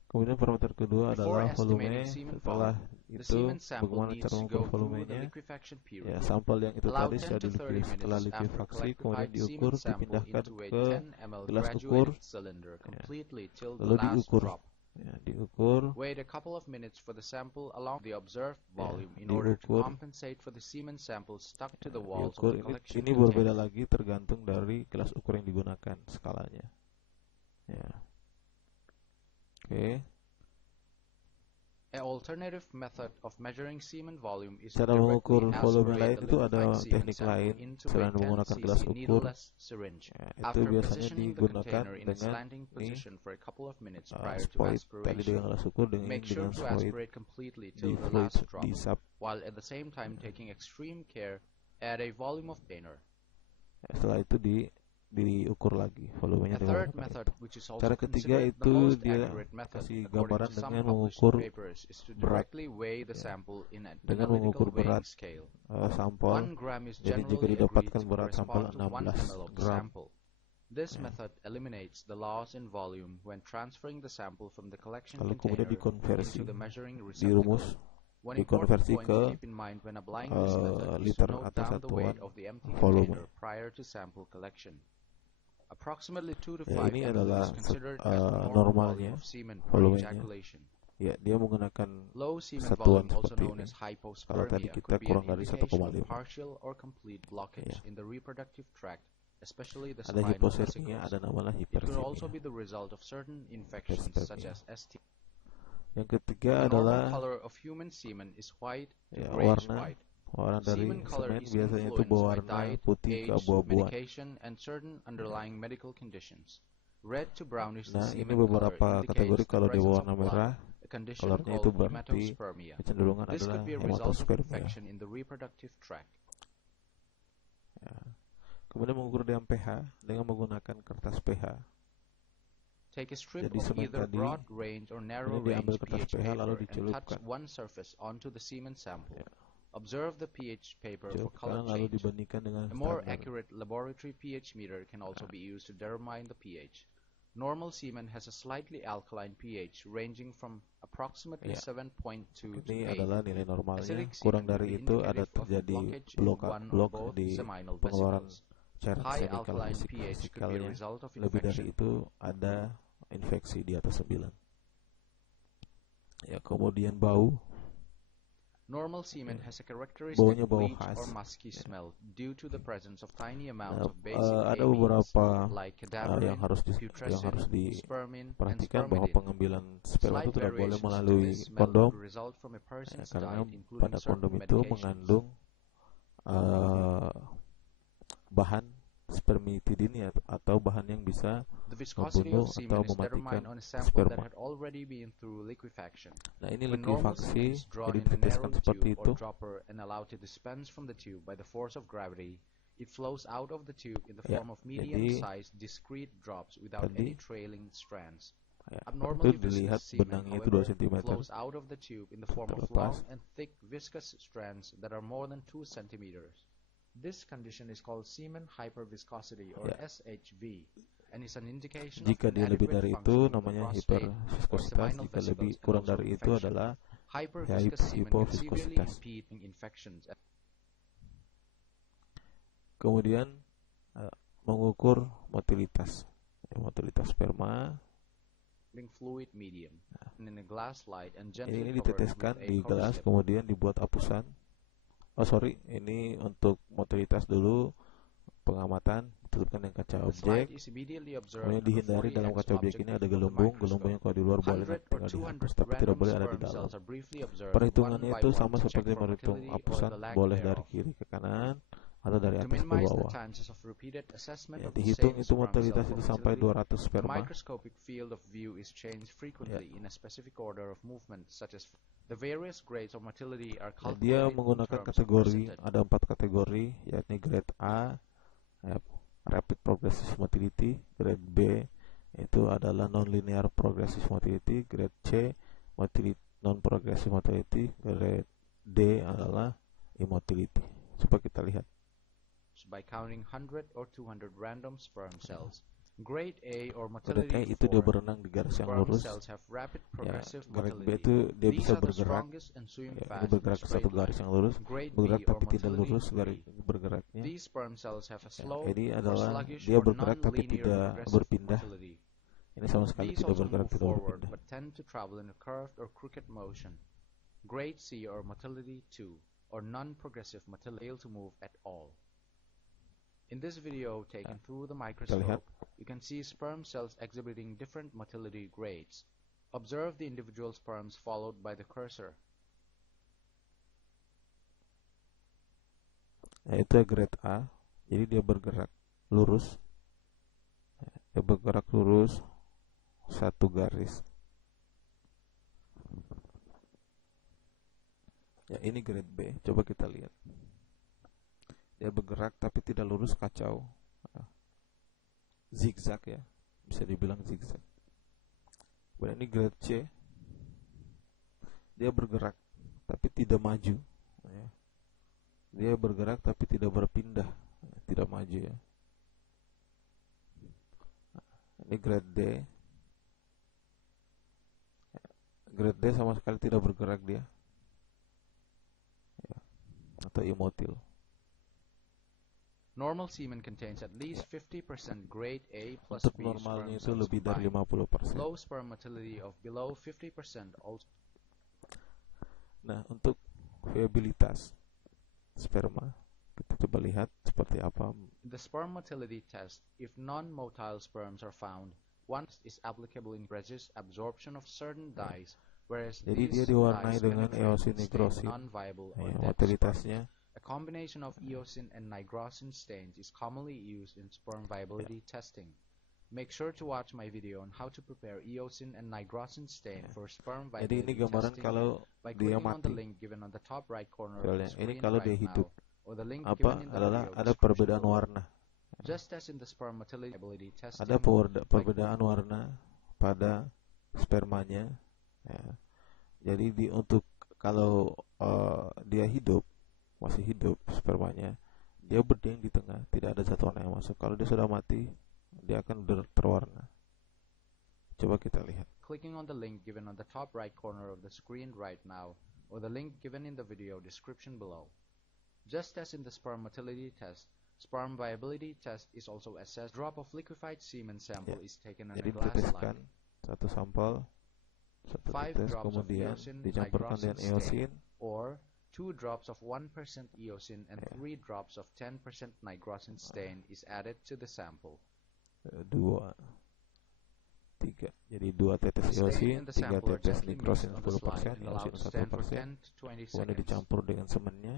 Kemudian parameter kedua before adalah volume. estimating semen Setelah volume. The itu semen sample bagaimana needs cara to mengukur go through the volumenya. liquefaction Ya, period. sampel yang itu Allow tadi 10 sudah to 30 dilikuifaksi, setelah minutes after likuifaksi kemudian collected diukur, semen sample dipindahkan into a ke 10 ml gelas ukur, graduated cylinder completely till the lalu last diukur. drop. Ya, diukur. Wait a couple of minutes for the sample along the observed Ya, volume in order to diukur. compensate for the semen sample stuck to the Ya, walls diukur. of the collection Ini berbeda container. lagi tergantung dari gelas ukur yang digunakan, skalanya. Ya. Oke. An alternative method of measuring semen volume is to Cara mengukur directly volume aspirate lain the itu ada liquefied semen teknik sample lain into selain a 10 menggunakan cc gelas ukur. needleless syringe. Ya, itu After biasanya positioning the digunakan container in a dengan slanting ini position for a couple of minutes prior to spoit tadi aspiration. dengan gelas ukur, dengan Make ini sure dengan to spoit aspirate completely di till the fluid last drop, dihisap. while at the same time taking extreme care at a volume of container. Ya, setelah itu diukur lagi volumenya A dengan third menggunakan method, itu. which is also Cara ketiga considered the itu most dia accurate method kasih according gambaran to some dengan published mengukur papers, is to berat. directly weigh the Ya, sample in an dengan analytical mengukur weighing berat scale. sampel. 1 gram is Jadi jika generally agreed didapatkan to berat sampel correspond to 1 16 ml of the gram. sample. This Ya. method eliminates the loss in volume when transferring the sample from the collection Lalu kemudian container dikonversi, into the measuring dirumus, receptacle. One important dikonversi point ke to keep in mind when applying this method is to liter note atau down the satuan weight of the empty volume. container prior to sample collection. Approximately 2 to Ya, 5 ini ml adalah is considered as the normal normalnya volume of semen per volumenya. ejaculation. Ya, dia menggunakan Low semen satuan volume, also seperti known ini. as Kalau tadi hypospermia, kita could be an kurang dari indication of 1,5. partial or complete blockage Ya. in the reproductive tract, especially the Ada spinal hiposermia, vesicles. ada namanya It could also hipersemia. be the result of certain infections such Hiperspermia. as ST. Yang ketiga The normal adalah color of human semen is white to ya, grayish warna white. dari Semen color semen is biasanya itu influenced by berwarna diet, putih age, keabu-abuan. medication, and certain underlying medical conditions. Red to brownish Nah, ini semen color beberapa kategori. indicates the Kalau dia presence warna of blood, merah, a condition kolornya itu called berarti hematospermia. kecenderungan This adalah could be a result of hematospermia. infection in the reproductive tract. Ya. Kemudian mengukur dengan pH dengan menggunakan kertas pH. Take a strip Jadi of semen either tadi, broad range or narrow ini diambil range kertas pH pH lalu paper and touch dicelupkan. one surface onto the semen sample. Ya. Observe the pH paper for color Celupkan lalu change. dibandingkan dengan A more standar. accurate laboratory pH meter can also be used to determine the pH. Normal semen has a slightly alkaline pH ranging from approximately Ya. 7.2 to Ini 8. adalah nilai normalnya. Acidic Kurang semen would dari be itu ada indicative of a terjadi blockage in one or blok both di seminal pengeluaran vesicles. cairan High semikal alkaline pH could be a vesikalnya. result of Lebih dari infection. itu ada infeksi di atas 9. Ya, kemudian bau. Normal semen has a characteristic Baunya bau bleach khas. or musky smell due to the presence of tiny amounts Nah, of basic ada amines beberapa like yang cadaverine, harus putrescine, spermine, and diperhatikan bahwa spermidine. pengambilan sperma itu Slight tidak boleh variations to melalui this smell kondom, could result from a ya, person's karena diet, including pada certain kondom itu medications. mengandung bahan spermitidin ya, atau bahan yang bisa The viscosity membunuh of atau semen is mematikan determined on a sample that sperma. had already been through liquefaction. Nah, ini When normal semen likuifaksi, is drawn jadi in a diteteskan narrow seperti tube itu. or dropper and allowed to dispense from the tube by the force of gravity, it flows out of the tube in the Ya, form of jadi medium-sized discrete drops without tadi any trailing strands. ya, Abnormally itu dilihat viscous semen, benangnya itu 2 however, cm. flows out of the tube in the form of Terlepas. long and thick viscous strands that are more than 2 centimeters. This condition is called semen hyperviscosity or Ya. SHV and is an indication Jika of dia lebih inadequate dari itu functioning of the namanya prostate or hiperviskositas. seminal Jika lebih vesicles and kurang also dari itu infection. adalah Hyperviscous semen can severely hipoviskositas. impede infections. Kemudian mengukur motilitas, motilitas sperma. Fluid medium in a glass slide and Ini gently covered diteteskan with a di cover gelas, slip. kemudian dibuat apusan. Ini untuk motilitas dulu, pengamatan, ditutupkan dengan kaca The objek. slide is immediately observed Kemudian under dihindari dalam 40x kaca objek ini ada objective of the gelembung. microscope. Gelembungnya kalau di luar boleh 100 or tinggal 200 dihapus, tapi tidak random boleh ada di sperm dalam. cells are briefly observed Perhitungannya one by itu one sama to check seperti for menghitung motility or apusan, the lack boleh thereof. dari kiri ke kanan atau dari To atas ke minimize the bawah. chances of repeated assessment Ya, of the dihitung same itu sperm motilitas cell itu sampai motility, 200 the sperma. microscopic field of view is changed frequently in a specific order of movement, such as the various grades of motility are Ya, dia calculated in menggunakan terms of kategori, percentage. ada 4 kategori, yakni grade A, ya, rapid progressive motility, grade B itu adalah non-linear progressive motility, grade C non-progressive motility, grade D adalah immotility. Coba kita lihat. By counting 100 or 200 random sperm cells. Grade A or Grade A motility itu dia 4 berenang di garis yang sperm lurus. cells have rapid Ya, progressive grade B motility. itu dia These bisa are the bergerak. strongest and swim Ya, ini fast in a bergerak ke satu straight garis line. yang lurus, Grade bergerak B or tapi tidak motility lurus 3. bergeraknya. These sperm cells have a Ya, slow ini or adalah sluggish dia or bergerak tapi non-linear tidak progressive berpindah. motility. Ini sama sekali These tidak also bergerak, move tidak forward berpindah. but tend to travel in a curved or crooked motion. Grade C or motility 2 or non-progressive motility fail to move at all. In this video taken through the microscope, you can see sperm cells exhibiting different motility grades. Observe the individual sperms followed by the cursor. Ya, itu grade A, jadi dia bergerak lurus. Dia bergerak lurus satu garis. Ya, ini grade B. Coba kita lihat. Dia bergerak tapi tidak lurus, kacau. Zigzag ya. Bisa dibilang zigzag. Kemudian ini grade C. Dia bergerak tapi tidak maju. Ya. Dia bergerak tapi tidak berpindah. Tidak maju ya. Ini grade D. Grade D sama sekali tidak bergerak dia. Ya. Atau immotil. Normal semen contains at least 50% grade A plus Untuk B normalnya sperm itu cells lebih dari combined. 50%. Low sperm motility of below 50% also. Nah, untuk viabilitas sperma, kita coba lihat seperti apa. In the sperm motility test, if non-motile sperms are found, one is applicable in resist absorption of certain dyes, whereas Jadi these dia diwarnai dyes dengan penetrate eosin and stain nigrosin. non-viable or Ya, dead motilitasnya sperms. A combination of eosin and nigrosin stains is commonly used in sperm viability testing. Make sure to watch my video on how to prepare eosin and nigrosin stain for sperm Jadi ini viability gambaran testing kalau by dia clicking on the mati. link given on the top right corner of Soalnya the ini screen kalau dia right hidup, now, or the link apa given in the adalah video ada description perbedaan below. warna. Just as in the sperm motility testing, Ada perbedaan warna pada spermanya. Ya. Jadi untuk kalau dia hidup, masih hidup spermanya, dia berdiam di tengah, tidak ada zat warna yang masuk. Kalau dia sudah mati, dia akan terwarna. Coba kita lihat. clicking on the link given on the top right corner of the screen right now, or the link given in the video description below. Just as in the sperm motility test, sperm viability test is also assessed. Drop of liquefied semen sample is taken in Jadi a glass diteteskan slide. satu sampel, satu 5 tetes, drops of kemudian eosin dicampurkan dengan nigrosin stain, eosin. or 2 drops of 1% eosin and 3 drops of 10% nigrosin stain is added to the sample. 2, 3. Jadi 2 tetes The stain eosin, in the 3 sample are tetes gently nitrosin mixed on the slide 10%, and allowed eosin to stand for 1%. 10 to 20 Kemudian seconds. dicampur dengan semennya.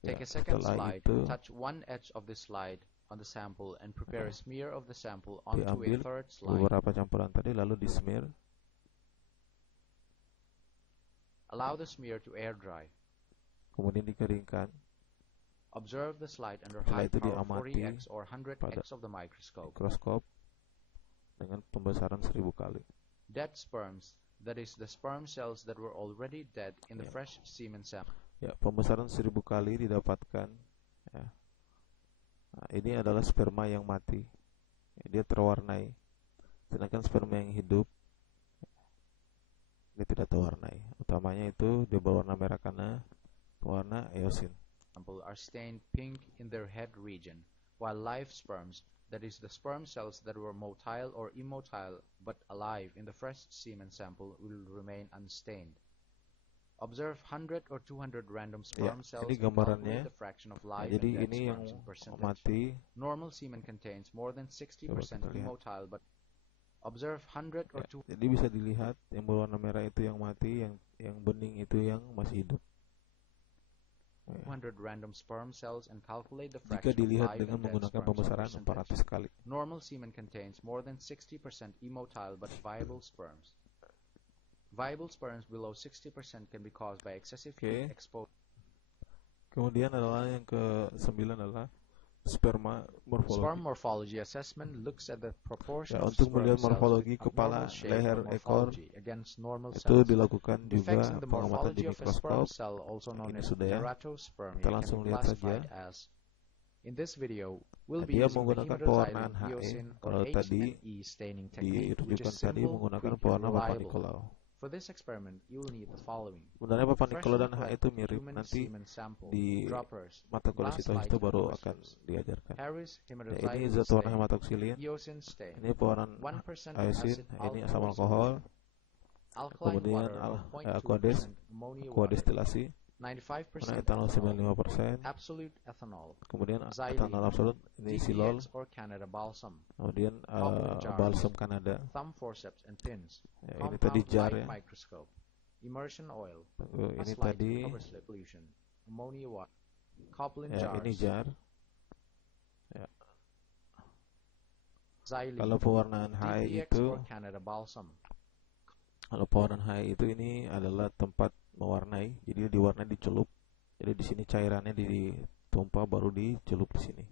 Take Ya, a second setelah slide, itu touch one edge of the slide on the sample and prepare a smear of the sample onto a diambil third slide. beberapa campuran tadi lalu di-smear. Allow the smear to air dry. Kemudian dikeringkan. Observe the slide under Setelah high itu power diamati 40x or 100x of the microscope. Mikroskop dengan pembesaran 1000 kali. Dead sperms, that is the sperm cells that were already dead in the fresh semen sample. Ya, pembesaran 1000 kali didapatkan. Ya. Nah, ini adalah sperma yang mati. Ya, dia terwarnai. Sedangkan sperma yang hidup dia tidak terwarnai. Utamanya itu dia berwarna merah karena warna eosin. Are stained pink in their head region, while live sperms, that is the sperm cells that were motile or immotile but alive in the fresh semen sample, will remain unstained. Observe 100 or 200 random sperm cells ini and gambarannya. calculate the fraction of live Jadi and dead ini yang sperms in percentage. mati. Normal semen contains more than 60% immotile, but observe 100 or 200. Jadi bisa dilihat yang berwarna merah itu yang mati, yang bening itu yang masih hidup. 200 random sperm cells and calculate the Jika fraction of dilihat live dengan and dead menggunakan sperms in pembesaran percentage. 400 kali. Normal semen contains more than 60% immotile but viable sperms. Viable sperms below 60% can be caused by excessive heat exposure. Kemudian adalah yang ke-9 adalah sperma morfologi. Sperm morphology assessment looks at the proportion of untuk sperm melihat cells morfologi with kepala, abnormal shape leher, or ekor morphology against normal itu cells. dilakukan juga Defects in the pengamatan di morphology of a sperm mikroskop. cell, also known Ini as sudah ya. teratospermia, Kita can langsung be lihat classified saja. as. In this video, we'll be Dia using the menggunakan hematoxylin pewarnaan HE. eosin Kalau or tadi H&E staining di technique, which rujukan is tadi simple, menggunakan quick, and pewarna Papa reliable. Nicolau. For this experiment, you'll need the following. Sebenarnya Papa Freshly Nicolau dan HE itu collected mirip. human Nanti semen sample, di droppers, mata kuliah glass situasi slides, itu and baru cover akan slips. diajarkan. Harris Ya, ini hematoxylin zat warna stain, hematoksilin. eosin stain, Ini pewarnaan 1% eosin. acid Ini alcohol asam alkohol. solution, alkaline Kemudian water or aquades, 0.2% ammonia water, aquadestilasi. 95% Etanol ethanol, 95%. absolute ethanol, Kemudian xylene, etanol absolut. Ini silol. DTX or Canada balsam, Kemudian Coupling jars, balsam Kanada. thumb forceps and pins, Ya, ini tadi compound jar light ya. microscope, immersion oil, Ini glass tadi light cover slip solution, ammonia water, coupling ya, ini jars, jar. Ya. xylene, Kalau pewarnaan HE DTX itu, or Canada balsam, kalau pewarnaan HE itu ini adalah tempat mewarnai. Jadi diwarnai dicelup. Jadi di sini cairannya ditumpah baru dicelup di sini.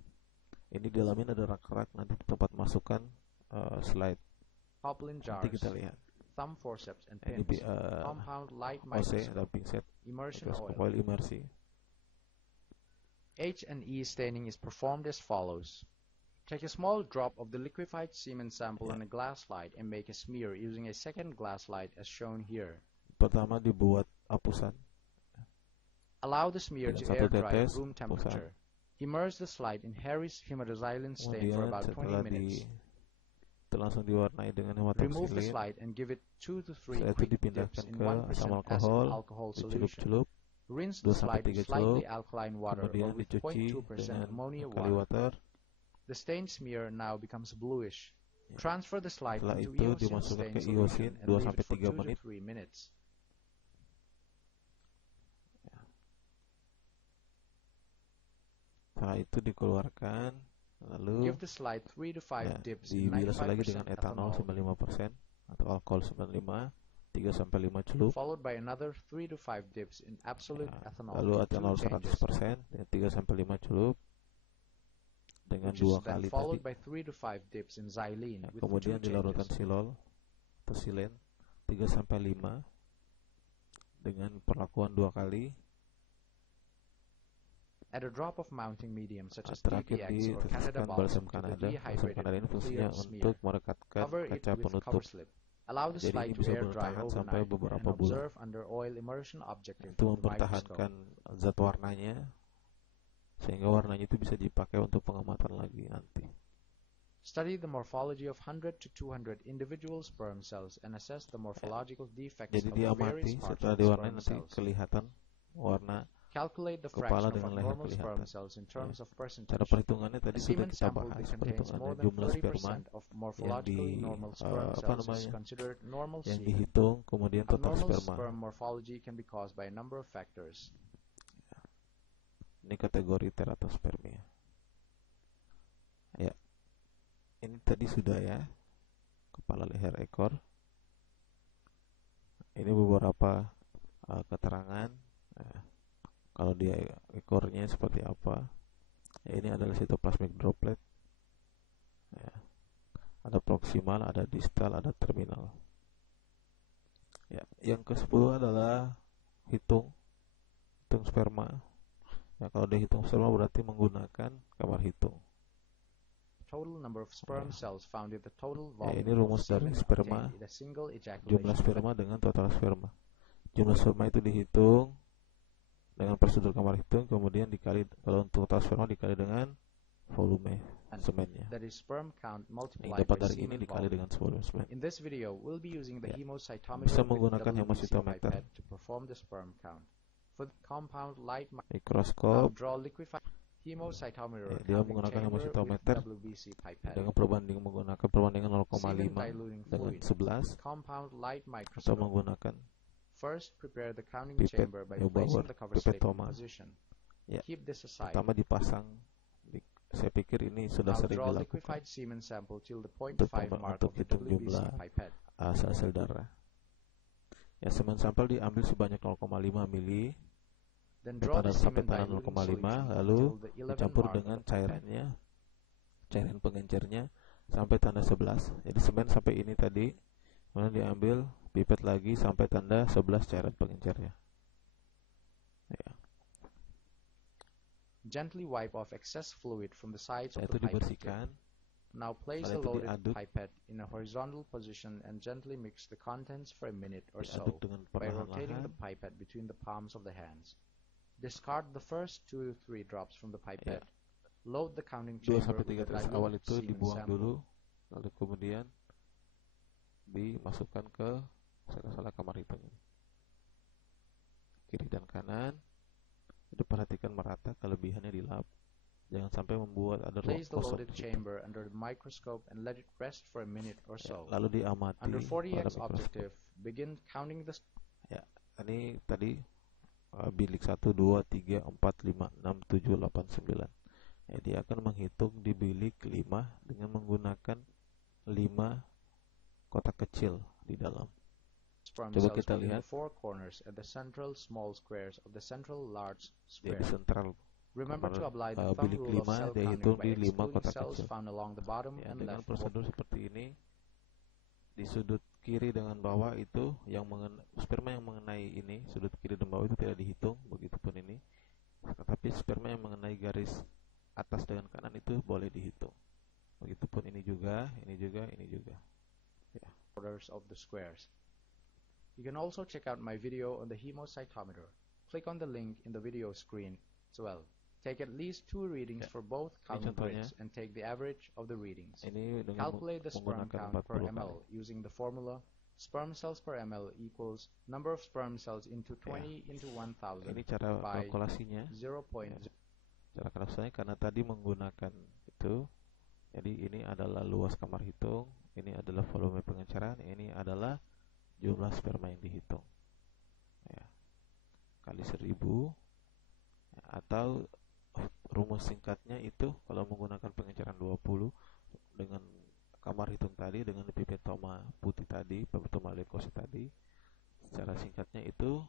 Ini di dalamnya ada rak-rak, nanti di tempat masukkan slide. coupling jars, Nanti kita lihat. thumb forceps and Ini pins, compound light OC microscope, atau pinset, immersion mikroskop oil. oil imersi. H&E staining is performed as follows. Take a small drop of the liquefied semen sample on a glass slide and make a smear using a second glass slide as shown here. Pertama dibuat hapusan. Allow the smear Dengan to satu air dry at tetes room hapusan. temperature. Immerse the slide in Harris hematoxylin stain for Kemudian about 20 setelah minutes. itu langsung diwarnai dengan Remove the hematoksilin. slide and give it 2 to 3 Setelah itu quick dips dipindahkan in ke 1% asam acid alkohol, alcohol solution. dicelup-celup, Rinse the 2 sampai slide with 3 slightly celup, alkaline water or kemudian with dicuci 0.2% dengan ammonia kali water. water. The stain smear now becomes bluish. Ya. Transfer the slide Setelah into itu eosin dimasukkan stain ke solution eosin and 2 leave sampai it for 3 2 to menit. 3 minutes. Setelah itu dikeluarkan, lalu Give the slide 3 to 5 ya, dips in dibilas lagi dengan 95% etanol ethanol, 95% atau alkohol 95, 3 sampai 5 celup. followed by another 3 to 5 dips in absolute Ya, ethanol. lalu in etanol 2 changes, 100% dengan 3 sampai 5 celup dengan which is 2 then kali followed tadi. by 3 to 5 dips in xylene Ya, with 2 kemudian dilarutkan changes. silol atau silen 3 sampai 5 dengan perlakuan 2 kali. Add a drop of mounting medium such as Terakhir DTX or Canada diteteskan balsam balsam to the Kanada. Balsam dehydrated Kanada ini fungsinya clear untuk smear. merekatkan Cover it kaca with penutup. cover slip. Allow the Jadi slide ini to bisa air dry bertahan sampai overnight beberapa and bulan observe under oil immersion objective untuk of the microscope. mempertahankan zat warnanya sehingga warnanya itu bisa dipakai untuk pengamatan lagi nanti. Study the morphology of 100 to 200 individual sperm cells and assess the morphological defects Jadi of the various diamati parts setelah of the diwarnai sperm nanti cells. kelihatan warna. Calculate the Kepala fraction of dengan leher abnormal sperm kelihatan. cells in terms of Cara percentage. perhitungannya A tadi sudah semen kita sample that bahas, contains more perhitungannya than jumlah sperma 30% of morphologically di, normal sperm apa cells is namanya, considered normal yang semen. dihitung, kemudian total Abnormal sperma. sperm morphology can be caused by a number of factors. Ini kategori teratospermia. Ya, ini tadi sudah ya, kepala, leher, ekor. Ini beberapa keterangan. Kalau dia ekornya seperti apa? Ya, ini adalah sitoplasmic droplet. Ya. Ada proksimal, ada distal, ada terminal. Ya, yang ke-10 adalah hitung sperma. Ya, kalau dihitung sperma berarti menggunakan kamar hitung. Total number of of sperm cells found in the total volume ini rumus of dari semen sperma, obtained in a single jumlah ejaculation. sperma dengan total sperma. Jumlah sperma itu dihitung dengan prosedur kamar hitung, kemudian dikali, kalau untuk total sperma dikali dengan volume semennya. That is sperm count Yang multiplied dapat by dari ini semen dikali volume. dengan volume semen. In this video, we'll be using the Ya. hemocytometer Bisa with menggunakan WBC hemocytometer, pipette to perform the sperm count. For the compound light now mikroskop, draw liquefied hemocytometer dia counting menggunakan chamber with hemocytometer WBC pipette. dengan menggunakan perbandingan 0,5 Semen diluting dengan fluid. 11, Compound light atau microscope. menggunakan First, prepare the counting pipet chamber by Neubauer, placing the cover pipet slip in Thoma. position. Ya, Keep this aside. pertama dipasang. Saya pikir ini sudah Now sering draw dilakukan liquefied semen sample till the untuk 0.5 mark untuk of the hitung WBC jumlah pipette. hasil darah. Ya, semen sampel diambil sebanyak 0,5 mili Then draw the sampai semen tanda diluting 0,5, solution lalu until the 11 dicampur mark dengan of the pipette. cairan pengencernya sampai tanda 11. Jadi semen sampai ini tadi, kemudian diambil pipet lagi sampai tanda 11 cairan pengencernya. Ya. Gently wipe off excess fluid from the sides of Itu the pipette tip. dibersihkan. Now place Setelah the itu loaded diaduk. pipette in a horizontal position and gently mix the contents for a minute or Diaduk so dengan by rotating the perlahan-lahan. pipette between the palms of the hands. Discard the first 2 to 3 drops from the pipette. Load the counting 2 chamber sampai 3 with the tetes awal dilute itu semen dibuang sample. dulu, lalu kemudian dimasukkan ke sela-sela kamar hitung ini. Kiri dan kanan. Diperhatikan merata, kelebihannya dilap. Jangan sampai membuat ada ruang Place the kosong loaded di situ. chamber under the microscope and let it rest for a minute or so. Lalu diamati Under pada 40x mikroskop. objective, begin counting the Ya, ini tadi bilik 1, 2, 3, 4, 5, 6, 7, 8, 9. Ya, dia akan menghitung di bilik 5 dengan menggunakan 5 kotak kecil di dalam. sperm Coba cells kita within lihat. the 4 corners at the central small squares of the central large Ya, square. di sentral Remember to apply the thumb bilik rule of 5 cell dia counting hitung by di 5 excluding kotak cells kecil. found along the bottom Ya, and dengan left prosedur seperti ini, di sudut kiri dengan bawah itu yang sperma yang mengenai ini, sudut kiri dan bawah itu tidak dihitung, begitupun ini. Tapi sperma yang mengenai garis atas dengan kanan itu boleh dihitung. Begitupun ini juga, ini juga, ini juga. Ya. corners of the squares. You can also check out my video on the hemocytometer. Click on the link in the video screen as well. Take at least 2 readings Ya. for both Ini counting contohnya. grids and take the average of the readings. Ini dengan Calculate the sperm menggunakan count per 40 ml kali. using the formula sperm cells per ml equals number of sperm cells into 20 into 1000 Ini cara by kalkulasinya. 0.0. Cara kalkulasinya karena tadi menggunakan itu. Jadi ini adalah luas kamar hitung, ini adalah volume pengenceran, ini adalah jumlah sperma yang dihitung. Ya. Kali 1000, ya, atau rumus singkatnya itu kalau menggunakan pengenceran 20 dengan kamar hitung tadi, dengan pipet Thoma putih tadi, pipet Thoma leukosit tadi, secara singkatnya itu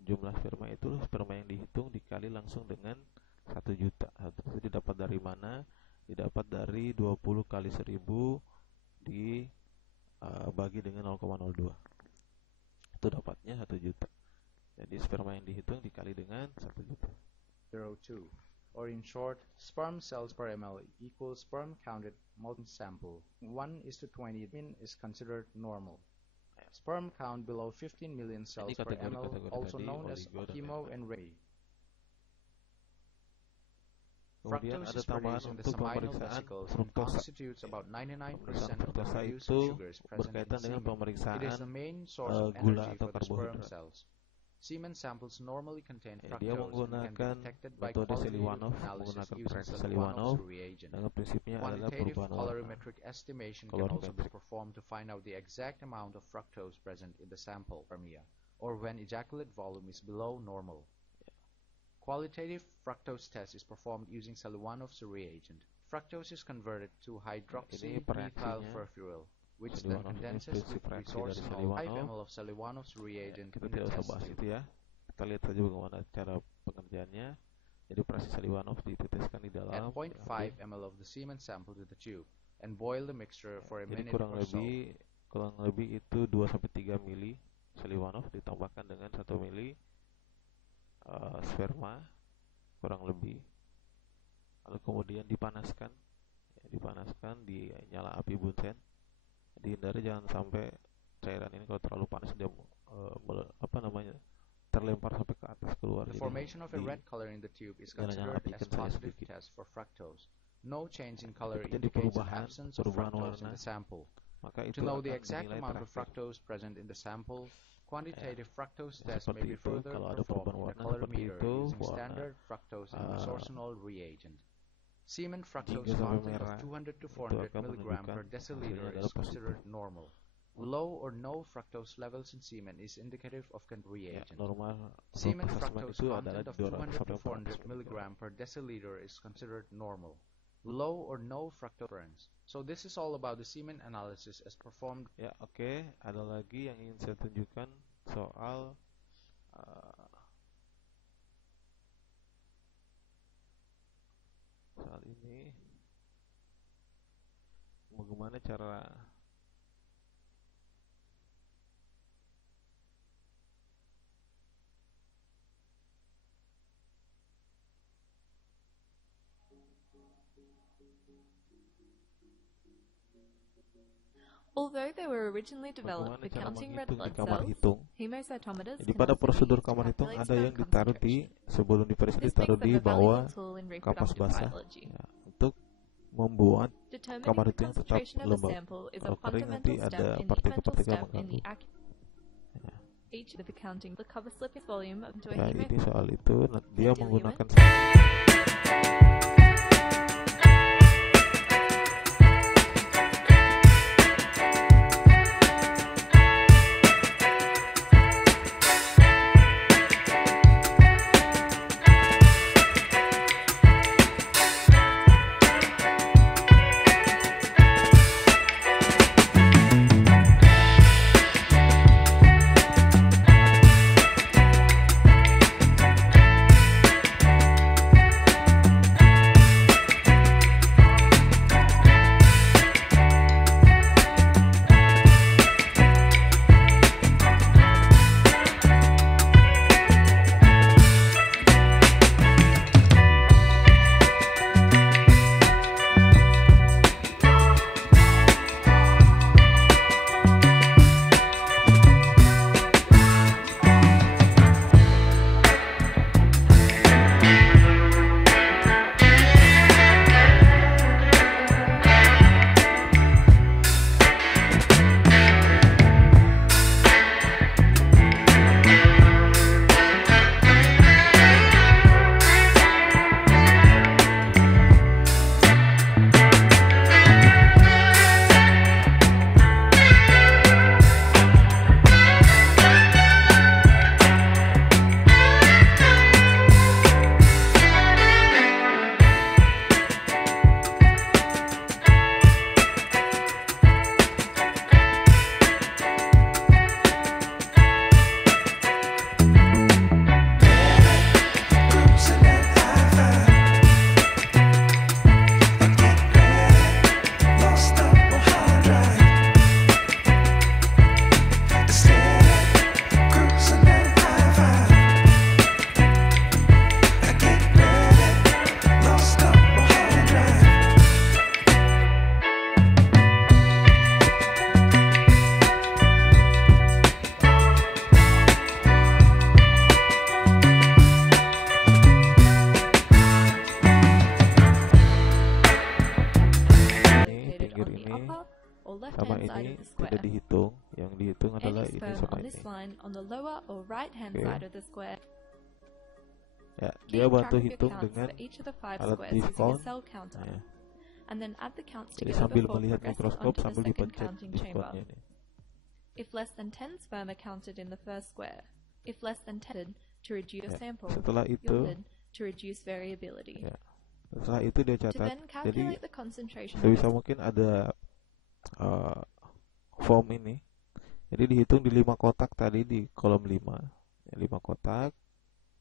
jumlah sperma itu sperma yang dihitung dikali langsung dengan 1 juta. Itu didapat dari mana? Didapat dari 20 kali 1000 dibagi dengan 0,02. Itu dapatnya 1 juta. Jadi sperma yang dihitung dikali dengan 1 juta. 02, or in short, sperm cells per ml equals sperm counted multi-sample. 1:20 is considered normal. Sperm count below 15 million cells per ml, kategori-kategori also tadi, known as oligo dan hemo enzyme. and ray. Kemudian Fructose ada is tambahan produced in the untuk seminal pemeriksaan vesicles and fruktosa. constitutes about 99% Pemeriksaan of the fruktosa produced itu sugars present in berkaitan dengan semen. It is pemeriksaan the main source of gula energy atau for the sperm karbohidrat. cells. Semen samples normally contain Dia fructose and can menggunakan be detected by metode qualitative Seliwanov, analysis menggunakan using reaksi Seliwanov's Seliwanov reagent. dengan prinsipnya adalah Quantitative perubahan warna. colorimetric estimation can also be Colorimetric. performed to find out the exact amount of fructose present in the sample spermia, or when ejaculate volume is below normal. Qualitative fructose test is performed using Seliwanov's reagent. Fructose is converted to Ini hydroxymethyl pereaksinya. furfuryl, which Seliwanov then ini condenses prinsip with reaksi resource dari 5 Seliwanov. ml of Seliwanov's reagent Kita in the tidak usah test bahas tube. itu ya. Kita lihat saja bagaimana cara pengerjaannya. Jadi reaksi Seliwanov diteteskan di dalam. Add 0.5 ml of the semen sample to the tube and boil the mixture for a Jadi minute kurang or so. lebih itu 2-3 mili Seliwanov ditambahkan dengan 1 mili sperma kurang lebih, lalu kemudian dipanaskan. dipanaskan, dinyala api bunsen. Dihindari jangan sampai cairan ini kalau terlalu panas dia terlempar sampai ke atas keluar. The formation of a red color in the tube is considered as positive test for fructose. No change in color indicates an absence of fructose in the sample. To know the exact amount of fructose present in the sample, quantitative fructose test may be further performed in a colorimeter using standard fructose and absorptional reagent. Semen fructose content of 200 to 400 mg per deciliter is considered normal. Low or no fructose levels in semen is indicative of a reagent. Semen fructose content of 200 to 400 mg per deciliter is considered normal. Low or no fructose tolerance. So this is all about the semen analysis as performed. Ya, oke. Ada lagi yang ingin saya tunjukkan soal ini. Bagaimana cara Although they were originally developed for counting red blood cells, hemocytometers jadi pada prosedur kamar hitung ada yang ditaruh di sebelum diperiksa ditaruh di bawah kapas basah ya, untuk membuat kamar hitung tetap lembab. Kalau kering nanti ada partikel-partikel mengganggu. Ya, ini soal itu dia menggunakan sama ini tidak dihitung, yang dihitung adalah ini sama ini. Ya, dia bantu hitung dengan alat diskon. Ya. Jadi sambil melihat mikroskop sambil dipencet diskonnya ini. If less than 10 sperm are counted in the first square, if less than 10 to reduce ya, sample, setelah itu to reduce variability. Ya, setelah itu dia catat. Jadi sebisa mungkin ada form ini. Jadi dihitung di 5 kotak tadi di kolom 5. Ya, 5 kotak.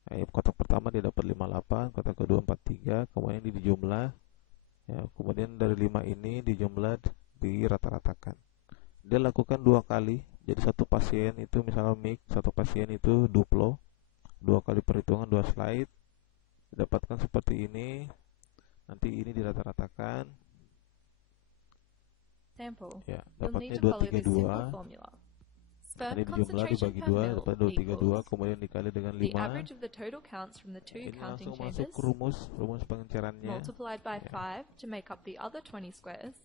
Ya, kotak pertama dia dapat 58, kotak kedua 43, kemudian ini dijumlah. Ya, kemudian dari 5 ini dijumlah dirata-ratakan. Dia lakukan 2 kali. Jadi satu pasien itu misalnya mix, satu pasien itu duplo. 2 kali perhitungan 2 slide. Didapatkan seperti ini. Nanti ini dirata-ratakan. Sample. Ya, You'll need dapatnya to follow this simple 232. formula. Sperm Ini jumlah concentration dibagi per 2 mil dapat 232, equals kemudian dikali dengan the 5. average of the total counts from the two Ini counting langsung masuk chambers rumus pengencerannya. multiplied by Ya. 5 to make up the other 20 squares,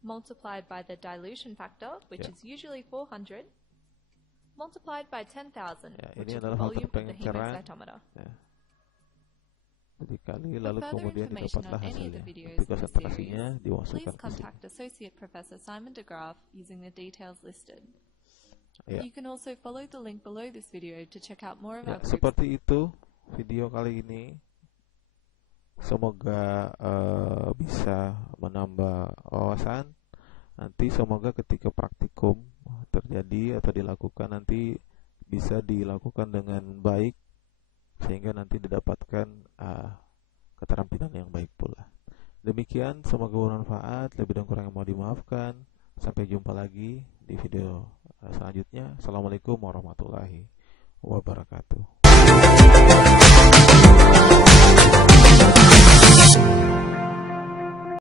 multiplied by the dilution factor, which Ya. is usually 400, multiplied by 10,000, Ya, which ini is the adalah faktor volume of the pengenceran. hemocytometer. Ya. Dikali For lalu further kemudian information didapatlah on any of hasilnya. the videos Nanti in this konsentrasinya series, dimasukkan please ke sini. contact Associate Professor Simon de Graaf using the details listed. Ya. You can also follow the link below this video to check out more of Ya, our groups. seperti itu video kali ini. Semoga bisa menambah wawasan. Nanti semoga ketika praktikum terjadi atau dilakukan nanti bisa dilakukan dengan baik sehingga nanti didapatkan keterampilan yang baik pula. Demikian, semoga bermanfaat. Lebih dan kurang yang mau dimaafkan. Sampai jumpa lagi di video selanjutnya. Assalamualaikum warahmatullahi wabarakatuh.